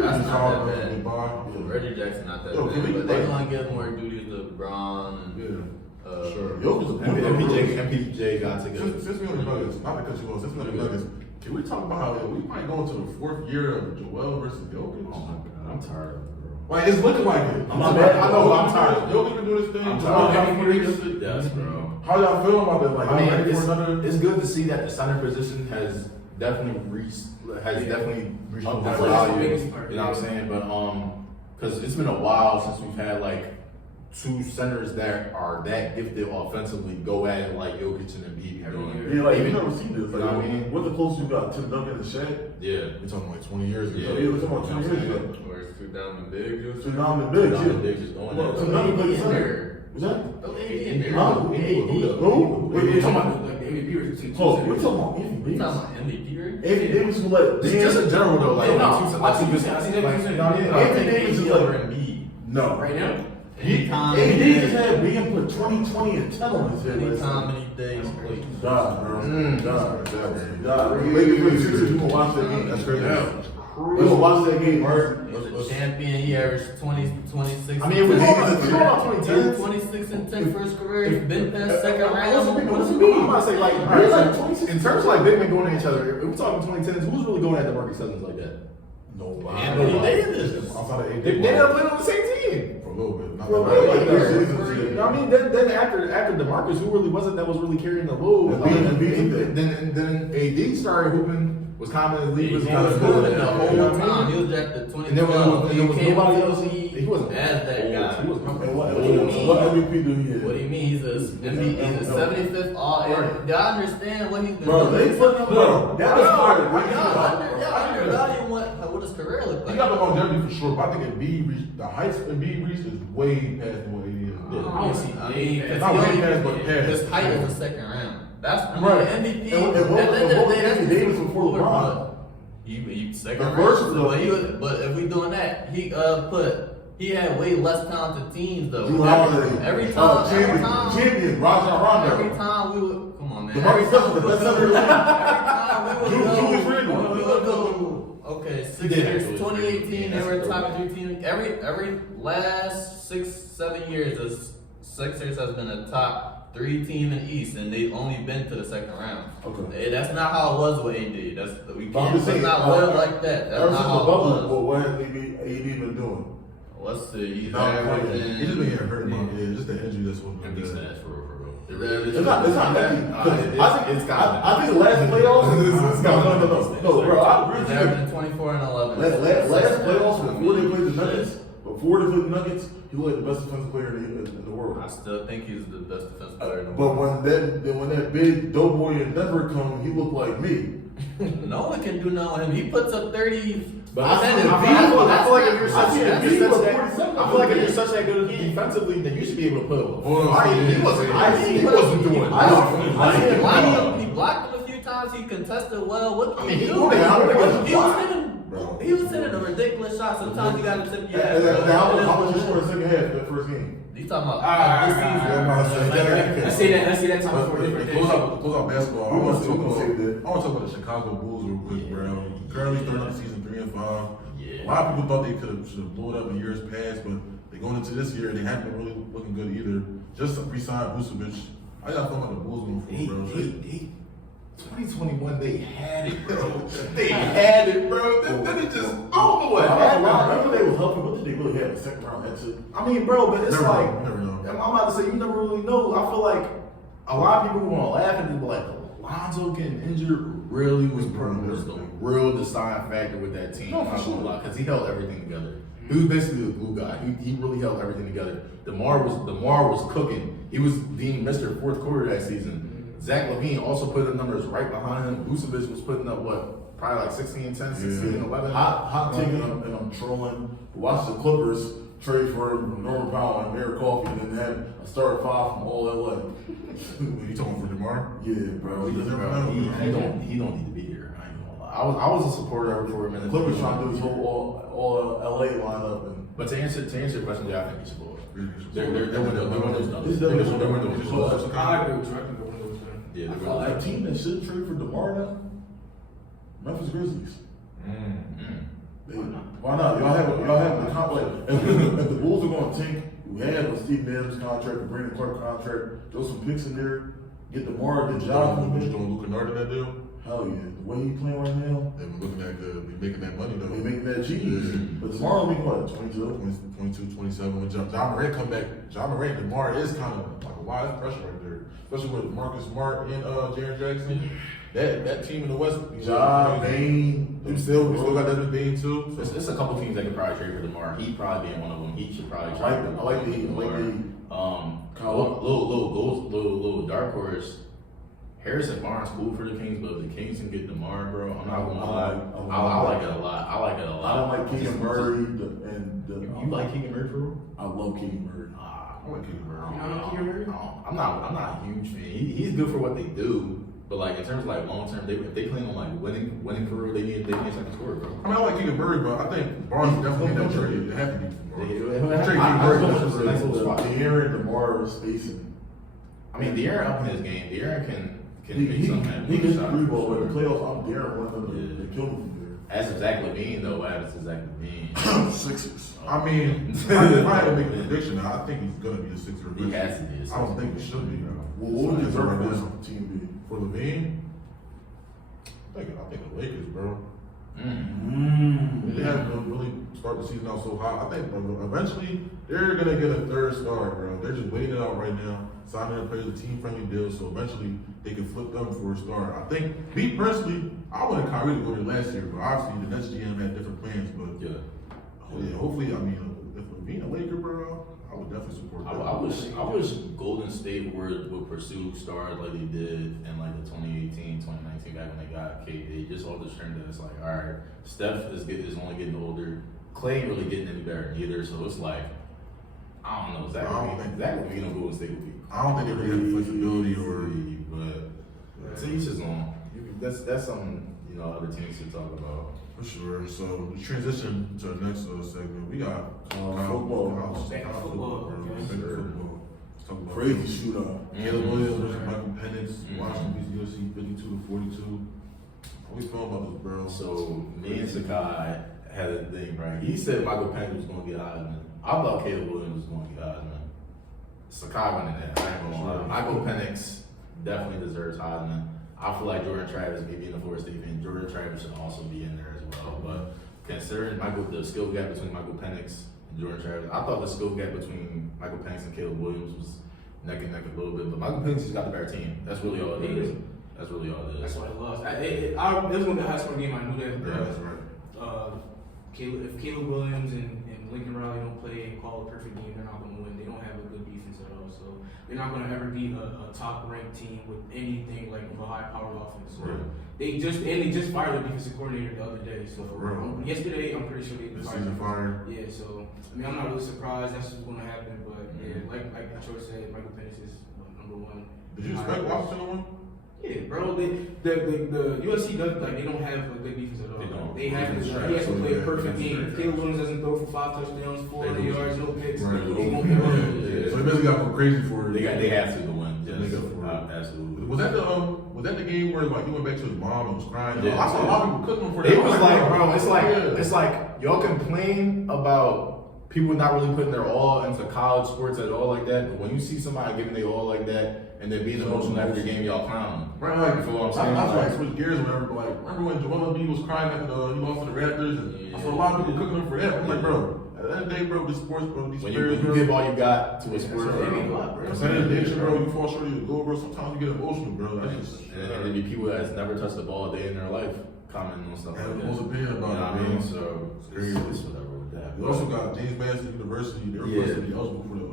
That's not that bad. Reggie Jackson not that bad, but they're gonna give more duties to Braun and Sure. Jokic's a point guard. MPJ got together. Since we on the Nuggets, not to cut you off, since we on the Nuggets, can we talk about how we might go into the 4th year of Joel versus Jokic? Oh my god, I'm tired of it, bro. Like, it's looking like it. I know, but I'm tired. Jokic been doing his thing. I'm Joel tired. been doing his thing. Yes, bro. How y'all feel about that? Like, I mean, y'all ready for another? it's good to see that the center position has definitely reached up the That's value. the biggest part. You know what I'm saying? But because it's been a while since we've had like 2 centers that are that gifted offensively go at it like Jokic and Embiid be doing. Yeah, like you Even- never seen this. Like, You know what I mean? what the closest you got? Tim Duncan and Shaq. Yeah. We're talking like 20 years ago. Yeah, we're talking about 20 years ago. where's 2 down and big. So now I'm the big. Donovan Yeah. Diggs is going Well, at Tim it. Duncan played in center. there. Was that? Oh, AD in there. Huh? Who? Who? We're talking about. Like the MVP or two. Oh, we're talking about Anthony We Davis. talking about MVP, right? Anthony Davis who let Just in general though, like Yeah, no, two- I see two- that, I see that, like, I see that. you know what I mean? Anthony Davis is over like Embiid. no. Right now? Anytime, Anthony Davis had being put 20, and 10 on his head. anytime, any days, please. God, bro. Mm. God. Maybe you can watch that game. That's crazy. We gonna watch that game, Art. He's a champion. He averaged 20, 26. I mean, we're going about 2010. 26 and 10 first career. He's been past second What round. does it mean? I'm about to say like, all Really, right, like so 26? in terms of like big men going at each other, if we're talking 2010s, who's really going at DeMarcus Cousins like that? Nobody. Anthony Davis. Outside of AD. They ended up playing on the same team. For a little bit. Not For a that little long. bit there. You know what I mean? Then after DeMarcus, who really wasn't that was really carrying the load? Then AD started hooping, was commonly leaving. He was moving the whole time. He was at the And there was 2012. He came nobody into else. the league He wasn't as that guy. He wasn't. And what What do you mean? MVP do he have? What do you mean? He's a 75th all. Y'all understand what he's been Bro, they doing? put him, bro. That was part of it. Y'all undervalue what his career looked He like. got the longevity for sure, but I think Embiid reached the heights Embiid reached is way past what he is. I mean, Not way past, but past. his height is the second round. That's I mean, Right. the MVP. And what At the end of the day, that's Anthony Davis before cooler, LeBron? but He second The round. first- But if we doing that, he had way less talented teams though. Drew Holiday. Every time, Champion, Rajon every Rondo. time we would come on, man. DeMarcus Every time Cousins, we the would best center in the league. Julius Randle. We would go. Okay, He did 2018 they were actually. top 3 team. Every last 6-7 years, the Sixers has been a top 3 team in the East, and they've only been to the second round. Okay. That's not how it was with AD. We But I'm can't just saying, not live like that. Ever That's since not the how bubble, it was. what has AD been doing? Let's see. He's He just averaging. been getting hurt, man. Yeah, just the injury that's what Empty stats for real. It's not that. I think the last It's playoffs. got- No, bro. I He's really think averaging 24 and 11. last playoffs before they played the Nuggets. Before they played the Nuggets, he was the best defensive player in the world. I still think he's the best defensive player in the But world. when that big dope boy in Denver come, he looked like me. No one can do nothing with him. He puts up 30. But I I see feel Embiid. like if you're such I see that Embiid was I 47. feel like if you're such that good defensively, then you should be able to put up. Hold on, He wasn't doing. He blocked him a few times. He contested well. What can I mean, he he do? went down. He was hitting. Bro. He was hitting a ridiculous shot. Sometimes you got to tip your And hat. how much you scored in the second half of that first game? He's talking about this Let's say that time for a different To day. close out basketball, I We want to gonna talk save that. about the Chicago Bulls real quick, bro. Currently starting the season 3-5. Yeah. A lot of people thought they should have blew it up in years past, but they going into this year, they haven't been really looking good either. Just re-signed Vucevic. I got fun about the Bulls going for, bro. 2021, they had it, bro. They had it, bro. Then it just, I don't know what happened. Remember they was helping. What did they really have? A second round exit. I mean, bro, but it's Never like, know. I'm about to say, you never really know. I feel like a lot of people want to laugh at it, but like, Lonzo getting injured really was the real deciding factor with that team. No, I'm not for gonna sure. lie, because he held everything together. He was basically the glue guy. He really held everything together. DeMar was cooking. He was being Mr. Fourth Quarter that season. Zach LaVine also put the numbers right behind him. Vucevic was putting up what, probably like 16, 10, 16, 11. Hot take, and I'm trolling. Watch the Clippers trade for Norman Powell and Eric Coffey, and then have a start 5 from all LA. You talking for DeMar? Yeah, bro. He doesn't Bro, he don't need to be here. I ain't gonna I was a supporter for him in The the Clippers trying to do his whole all LA lineup and. But to answer your question, yeah, I think he should blow it. They're windows done. This They're doesn't- windows done. I agree with you. I think the window was done. Yeah, I they're feel like a windows team that should trade for DeMar now. Memphis Grizzlies. done. Why not? Y'all have the comp. Like, if the Bulls are going to tank, we have a Steve Mims contract, a Brandon Clark contract, throw some picks in there, get DeMar, get Jonathan. What you doing, Luka Nard in that deal? Hell yeah, the way he playing right now, They've been looking at good. Be making that money though. they making that cheese. Yeah. But tomorrow we what? 22. 22, 27. When John Morant come back, John Morant and DeMar is kind of like a wide pressure right there, especially with Marcus Smart and Jaren Jackson. That team in the West, Ja, Bain, we still got Desmond Bain too. So It's a couple teams that could probably trade for DeMar. He probably being one of them. He should probably trade for I like the little dark horse. Harrison Barnes cool for the Kings, but if the Kings can get DeMar, bro, I'm not gonna lie. I like it a lot. I like it a lot. I don't like Keegan Murray You like Keegan Murray for real? I love Keegan Murray. I like Keegan Murray. You don't know Keegan Murray? I'm not a huge fan. He's good for what they do, but like in terms of like long term, if they plan on like winning for real, they need a second scorer, bro. I mean, I like Keegan Murray, but I think Barnes definitely that trade. They have to be for Barnes. Trade I Keegan Murray. just want a nice little spot. De'Aaron, DeMar spacing. I mean, De'Aaron up in his game. De'Aaron can He make something happen. gets with the shot. three ball, but in the playoffs, I'm De'Aaron one of them Yeah. that killed me from As of Zach LaVine, though, what happens to Zach LaVine? there. Sixers. I mean, if I had to make a prediction, I think he's gonna be a Sixer. He has to be a I don't Sixer. think he should be. Well, what would his right record now team be? for Levine? I think the Lakers, bro. They haven't really started the season out so hot. I think eventually they're gonna get a third star, bro. They're just waiting it out right now, signing their players a team-friendly deal, so eventually they can flip them for a star. I think, me personally, I wanted Kyrie to go there last year, but obviously the Nets GM had different plans. But hopefully, I mean, if Levine a Laker, bro, I would definitely support that. I wish Golden State would pursue stars like they did in like the 2018, 2019 back when they got KD. Just all the strength that it's like, all right, Steph is only getting older. Clay ain't really getting any better neither. So it's like, I don't know. Zach LaVine on Golden State would be. I don't think they really have the flexibility but to each his own. That's something other teams should talk about. For sure. So we transition to the next segment. We got Football. football. Okay. Football. Let's talk about Crazy shootout. Caleb Williams versus Michael Penix. Washington beats USC 52-42. How we feel about this, bro? So me and Saki had a thing, right? He said Michael Penix was going to get Heisman. I thought Caleb Williams was going to get Heisman. Sakai went in there. I ain't gonna lie. Michael Penix definitely deserves Heisman. I feel like Jordan Travis, maybe in the Florida State fan, Jordan Travis should also be in there as well. But considering the skill gap between Michael Penix and Jordan Travis, I thought the skill gap between Michael Penix and Caleb Williams was neck and neck a little bit. But Michael Penix has got the better team. That's really all it is. That's really all it is. That's what I lost. It was one of the highest scoring game. I knew that. Yeah, that's right. If Caleb Williams and Lincoln Riley don't play and call a perfect game, they're not going to win. They don't have a good defense at all, so they're not going to ever be a top-ranked team with anything like a high-powered offense. So Right. they just fired the defensive coordinator the other day. So yesterday, I'm pretty sure they The fired season him. fire. Yeah, so I mean, I'm not really surprised. That's what's going to happen. But yeah, like Troy said, Michael Penix is number one. Did you expect Washington to win? Yeah, bro. The USC does they don't have a good defense at all. They don't. They have he has to play a perfect game. If Caleb Williams doesn't throw for 5 touchdowns, 400 yards, no picks, Right. they won't be able to. So they basically got to go crazy for it. They have to win. Yeah, Yes, they got for it. absolutely. Was that the game where like he went back to his mom and was crying? Yeah. I saw a lot of people cooking him for that. It was like, bro, Yeah. it's like y'all complain about people not really putting their all into college sports at all like that. But when you see somebody giving their all like that and then being emotional after the game, y'all clown. Right, like, You feel what I'm saying? I Like- like switch gears or whatever, but like, remember when Joel Embiid was crying after he lost to the Raptors, and I saw a lot of people cooking him for that. I'm like, bro, at the end of the day, bro, this sports, bro, these When players, you bro, give all you got to a sport, That's what they mean a bro. lot, bro. percentage of nature, bro, you fall short of your goal, bro. Sometimes you get emotional, bro. That's just, And there be people that's never touched the ball a day in their life commenting on stuff have like the that. most opinion You know about what I it, mean? bro. So it's whatever with that. We also got James Madison University. They're Yeah. supposed to be eligible for the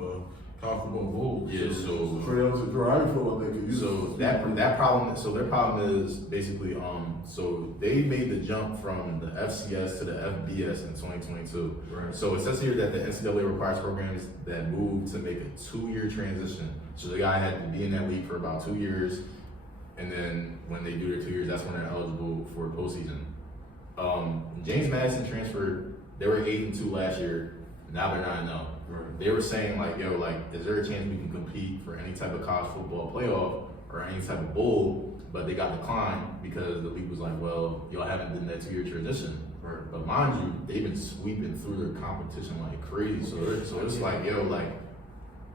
college football bowl. Yeah, so Trey Young's a drive for what they could use. So that problem. So their problem is basically so they made the jump from the FCS to the FBS in 2022. Right. So it says here that the NCAA requires programs that move to make a 2-year transition. So the guy had to be in that league for about 2 years, and then when they do their 2 years, that's when they're eligible for postseason. James Madison transferred. They were 8-2 last year. Now they're 9-0. Right. They were saying like, yo, like, is there a chance we can compete for any type of college football playoff or any type of bowl? But they got declined because the league was like, well, y'all haven't done that 2-year transition. Right. But mind you, they've been sweeping through their competition like crazy. So it's like, yo, like,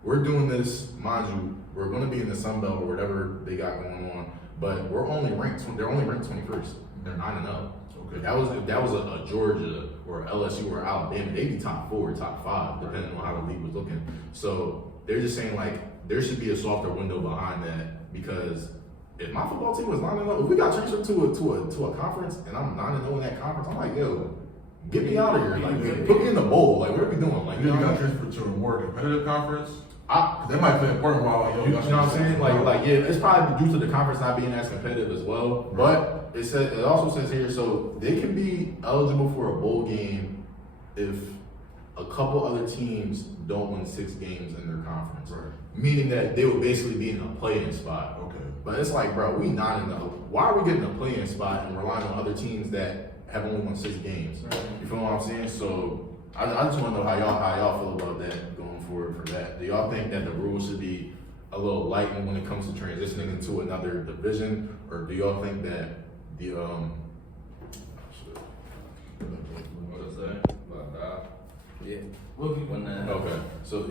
we're doing this, mind you, we're going to be in the Sun Belt or whatever they got going on, but they're only ranked 21st. They're 9-0. Okay. If that was a Georgia or LSU or Alabama, they'd be top 4 or top 5, depending on how the league was looking. So they're just saying like there should be a softer window behind that, because if my football team was 9-0, if we got transferred to a conference and I'm 9-0 in that conference, I'm like, yo, get me out of here. Like, put me in the bowl. Like, what are we doing? Like, You got transferred to a more competitive conference. I, That might play an important role. Like, yo, you know what I'm saying? Like, yeah, it's probably due to the conference not being as competitive as well. But it also says here, so they can be eligible for a bowl game if a couple other teams don't win 6 games in their conference. Right. Meaning that they would basically be in a play-in spot. Okay. But it's like, bro, we not in the. Why are we getting a play-in spot and relying on other teams that have only won 6 games? You feel what I'm saying? So I just want to know how y'all feel about that going forward for that. Do y'all think that the rules should be a little lightened when it comes to transitioning into another division, or do y'all think that the What to say about that? Yeah. When that Okay, so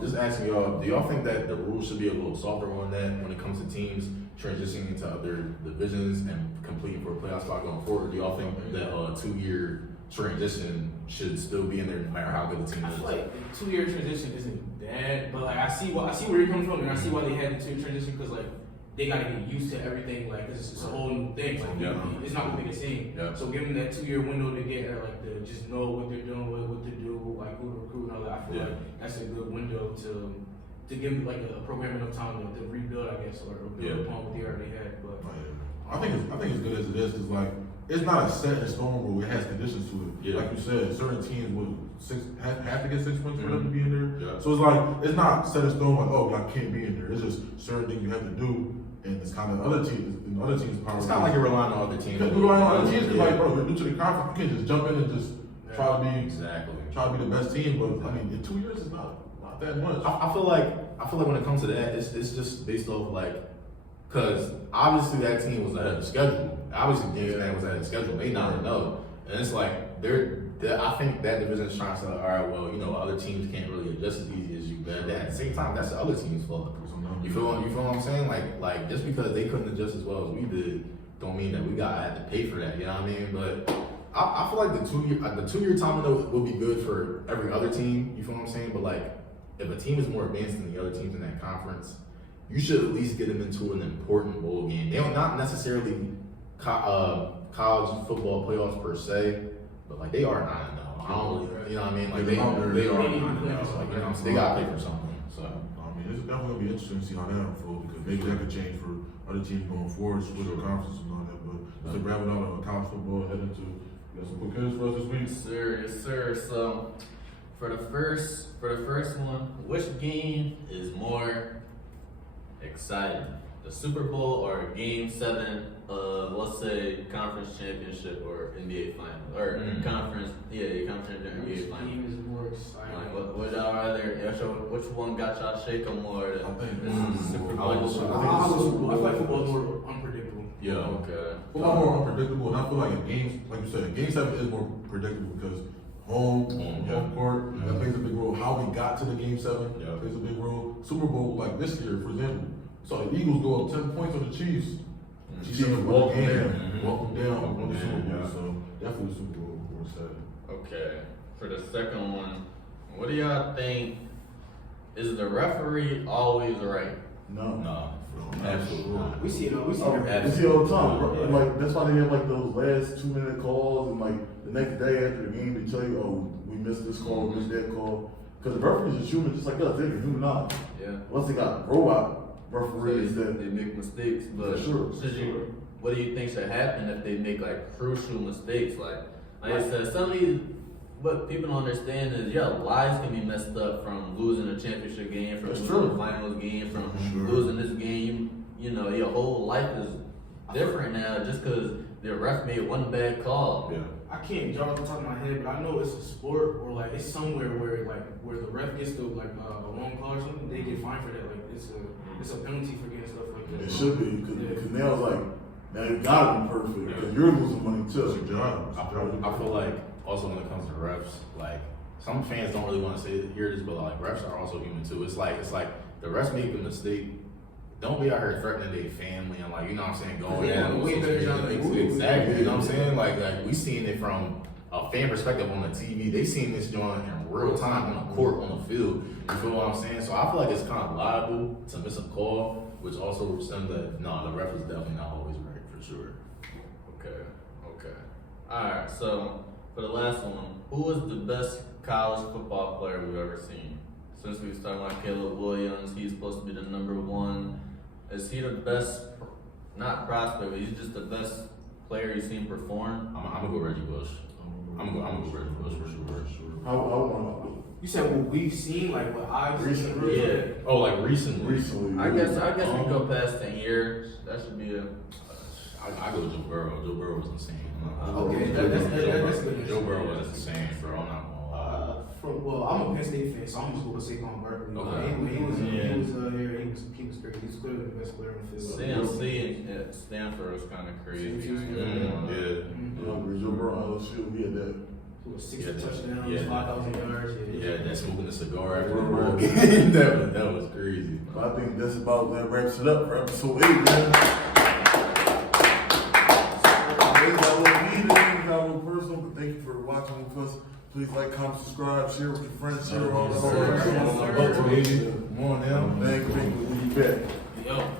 just asking y'all, do y'all think that the rules should be a little softer on that when it comes to teams transitioning into other divisions and competing for a playoff spot going forward? Or do y'all think that a 2-year transition should still be in there no matter how good the team I is? feel like the 2-year transition isn't bad, but like I see where you're coming from, and I see why they had the 2-year transition, because like they gotta get used to everything. Like it's a whole new thing. Like it's not gonna be the same. Yeah. So give them that 2-year window to get like to just know what they're doing, what to do, like who to recruit and all that. I feel like that's a good window to give like a program enough time to rebuild, I guess, or build upon what they already had. But I think it's good as it is, because like it's not a set in stone rule. It has conditions to it. Yeah. Like you said, certain teams would have to get 6 points for them to be in there. Yeah. So it's like it's not set in stone like, oh, I can't be in there. It's just certain things you have to do, and it's kind of other teams power. It's kind of like you're relying on other teams. You're relying on other teams, because like, bro, you're new to the conference. You can't just jump in and just try to be the best team. But I mean, in 2 years is not that much. I feel like when it comes to that, it's just based off like, because obviously that team was ahead of schedule. Obviously, James Madison was ahead of schedule. They not know, and it's like I think that division is trying to say, all right, well, you know, other teams can't really adjust as easy as you. But at the same time, that's the other team's fault. You feel what I'm saying? Like just because they couldn't adjust as well as we did, don't mean that we had to pay for that. You know what I mean? But I feel like the 2-year time window will be good for every other team. You feel what I'm saying? But like, if a team is more advanced than the other teams in that conference, you should at least get them into an important bowl game. They're not necessarily college football playoffs per se, but like they are 9-0. I don't really, you know what I mean? Like they are 9-0. Like, you know, they got to pay for something. So I mean, it's definitely gonna be interesting to see how that unfolds, because maybe that could change for other teams going forward, split their conferences and all that. But just to wrap it out on college football, head into you got some quick hitters for us this week. Yes, sir. So for the first one, which game is more exciting? The Super Bowl or Game 7 of, let's say, conference championship or NBA final, or conference NBA final? team is more exciting. Like, what y'all rather? Which one got y'all shaking more? I think This is the Super I Bowl. like the Super Bowl. I feel like football is more unpredictable. yeah, Okay. football more unpredictable, and I feel like in games, like you said, Game 7 is more predictable because home court, that plays a big role. How we got to the Game 7 plays a big role. Super Bowl, like this year, for example, so the Eagles go up 10 points on the Chiefs. Chiefs walk them down, won the Super Bowl. So definitely the Super Bowl more excited. Okay. For the second one, what do y'all think? Is the referee always right? no, absolutely not. We see it. We see Oh, it. you see it all the time. Like that's why they have like those last 2-minute calls, and like the next day after the game they tell you, oh, we missed this call, we missed that call. Because the referees are human, just like us. They're human knowledge. Yeah. Unless they got robot referees They that make mistakes, but Sure. what do you think should happen if they make like crucial mistakes? Like I said, some of these, what people don't understand is, lives can be messed up from losing a championship game, from That's losing true. a finals game, from Sure. losing this game. you know, your whole life is different now just because the ref made one bad call. Yeah. I can't draw off the top of my head, but I know it's a sport or like it's somewhere where where the ref gets to like a wrong call or something, they get fined for that. Like it's a penalty for getting stuff like that. It should be because now it's like now you gotta be perfect because you're losing money It's too. your job. I feel like also when it comes to refs, like some fans don't really want to hear this, but like refs are also human too. It's like the refs make a mistake. Don't be out here threatening their family and like, you know what I'm saying, going Yeah, down. way better job than we. Exactly, you know what I'm saying? Like we seen it from a fan perspective on the TV. They seen this joint in real time on the court, on the field. You feel what I'm saying? So I feel like it's kind of liable to miss a call, which also sends that no, the ref is definitely not always right for sure. Okay. Alright, so for the last one, who is the best college football player we've ever seen? Since we was talking about Caleb Williams, he's supposed to be the #1. Is he the best, not prospect, but he's just the best player you've seen perform? I'm gonna go Reggie Bush. I'm gonna go Reggie Bush for sure. How You said what we've seen, like what I've seen. Yeah. Oh, like recently. I guess we can go past 10 years. That should be a. I go Joe Burrow. Joe Burrow was insane. Okay, that's good. Joe Burrow was insane, bro. I'm not gonna lie. I'm a Penn State fan, so I'm just going to say Saquon Barkley. Okay. He was here. He was great. He was clearly the best player on the field. CMC at Stanford was kind of crazy. Yeah. Joe Burrow, shoot, he had that. He was 60 touchdowns, Yeah. 5,000 yards. Yeah, that smoking the cigar after the ball game. that was crazy. But I think that's about that wraps it up for episode 8, man. Personal, but thank you for watching with us. Please like, comment, subscribe, share with your friends, share all that. Come on now. Thank you. We'll be back. Yo.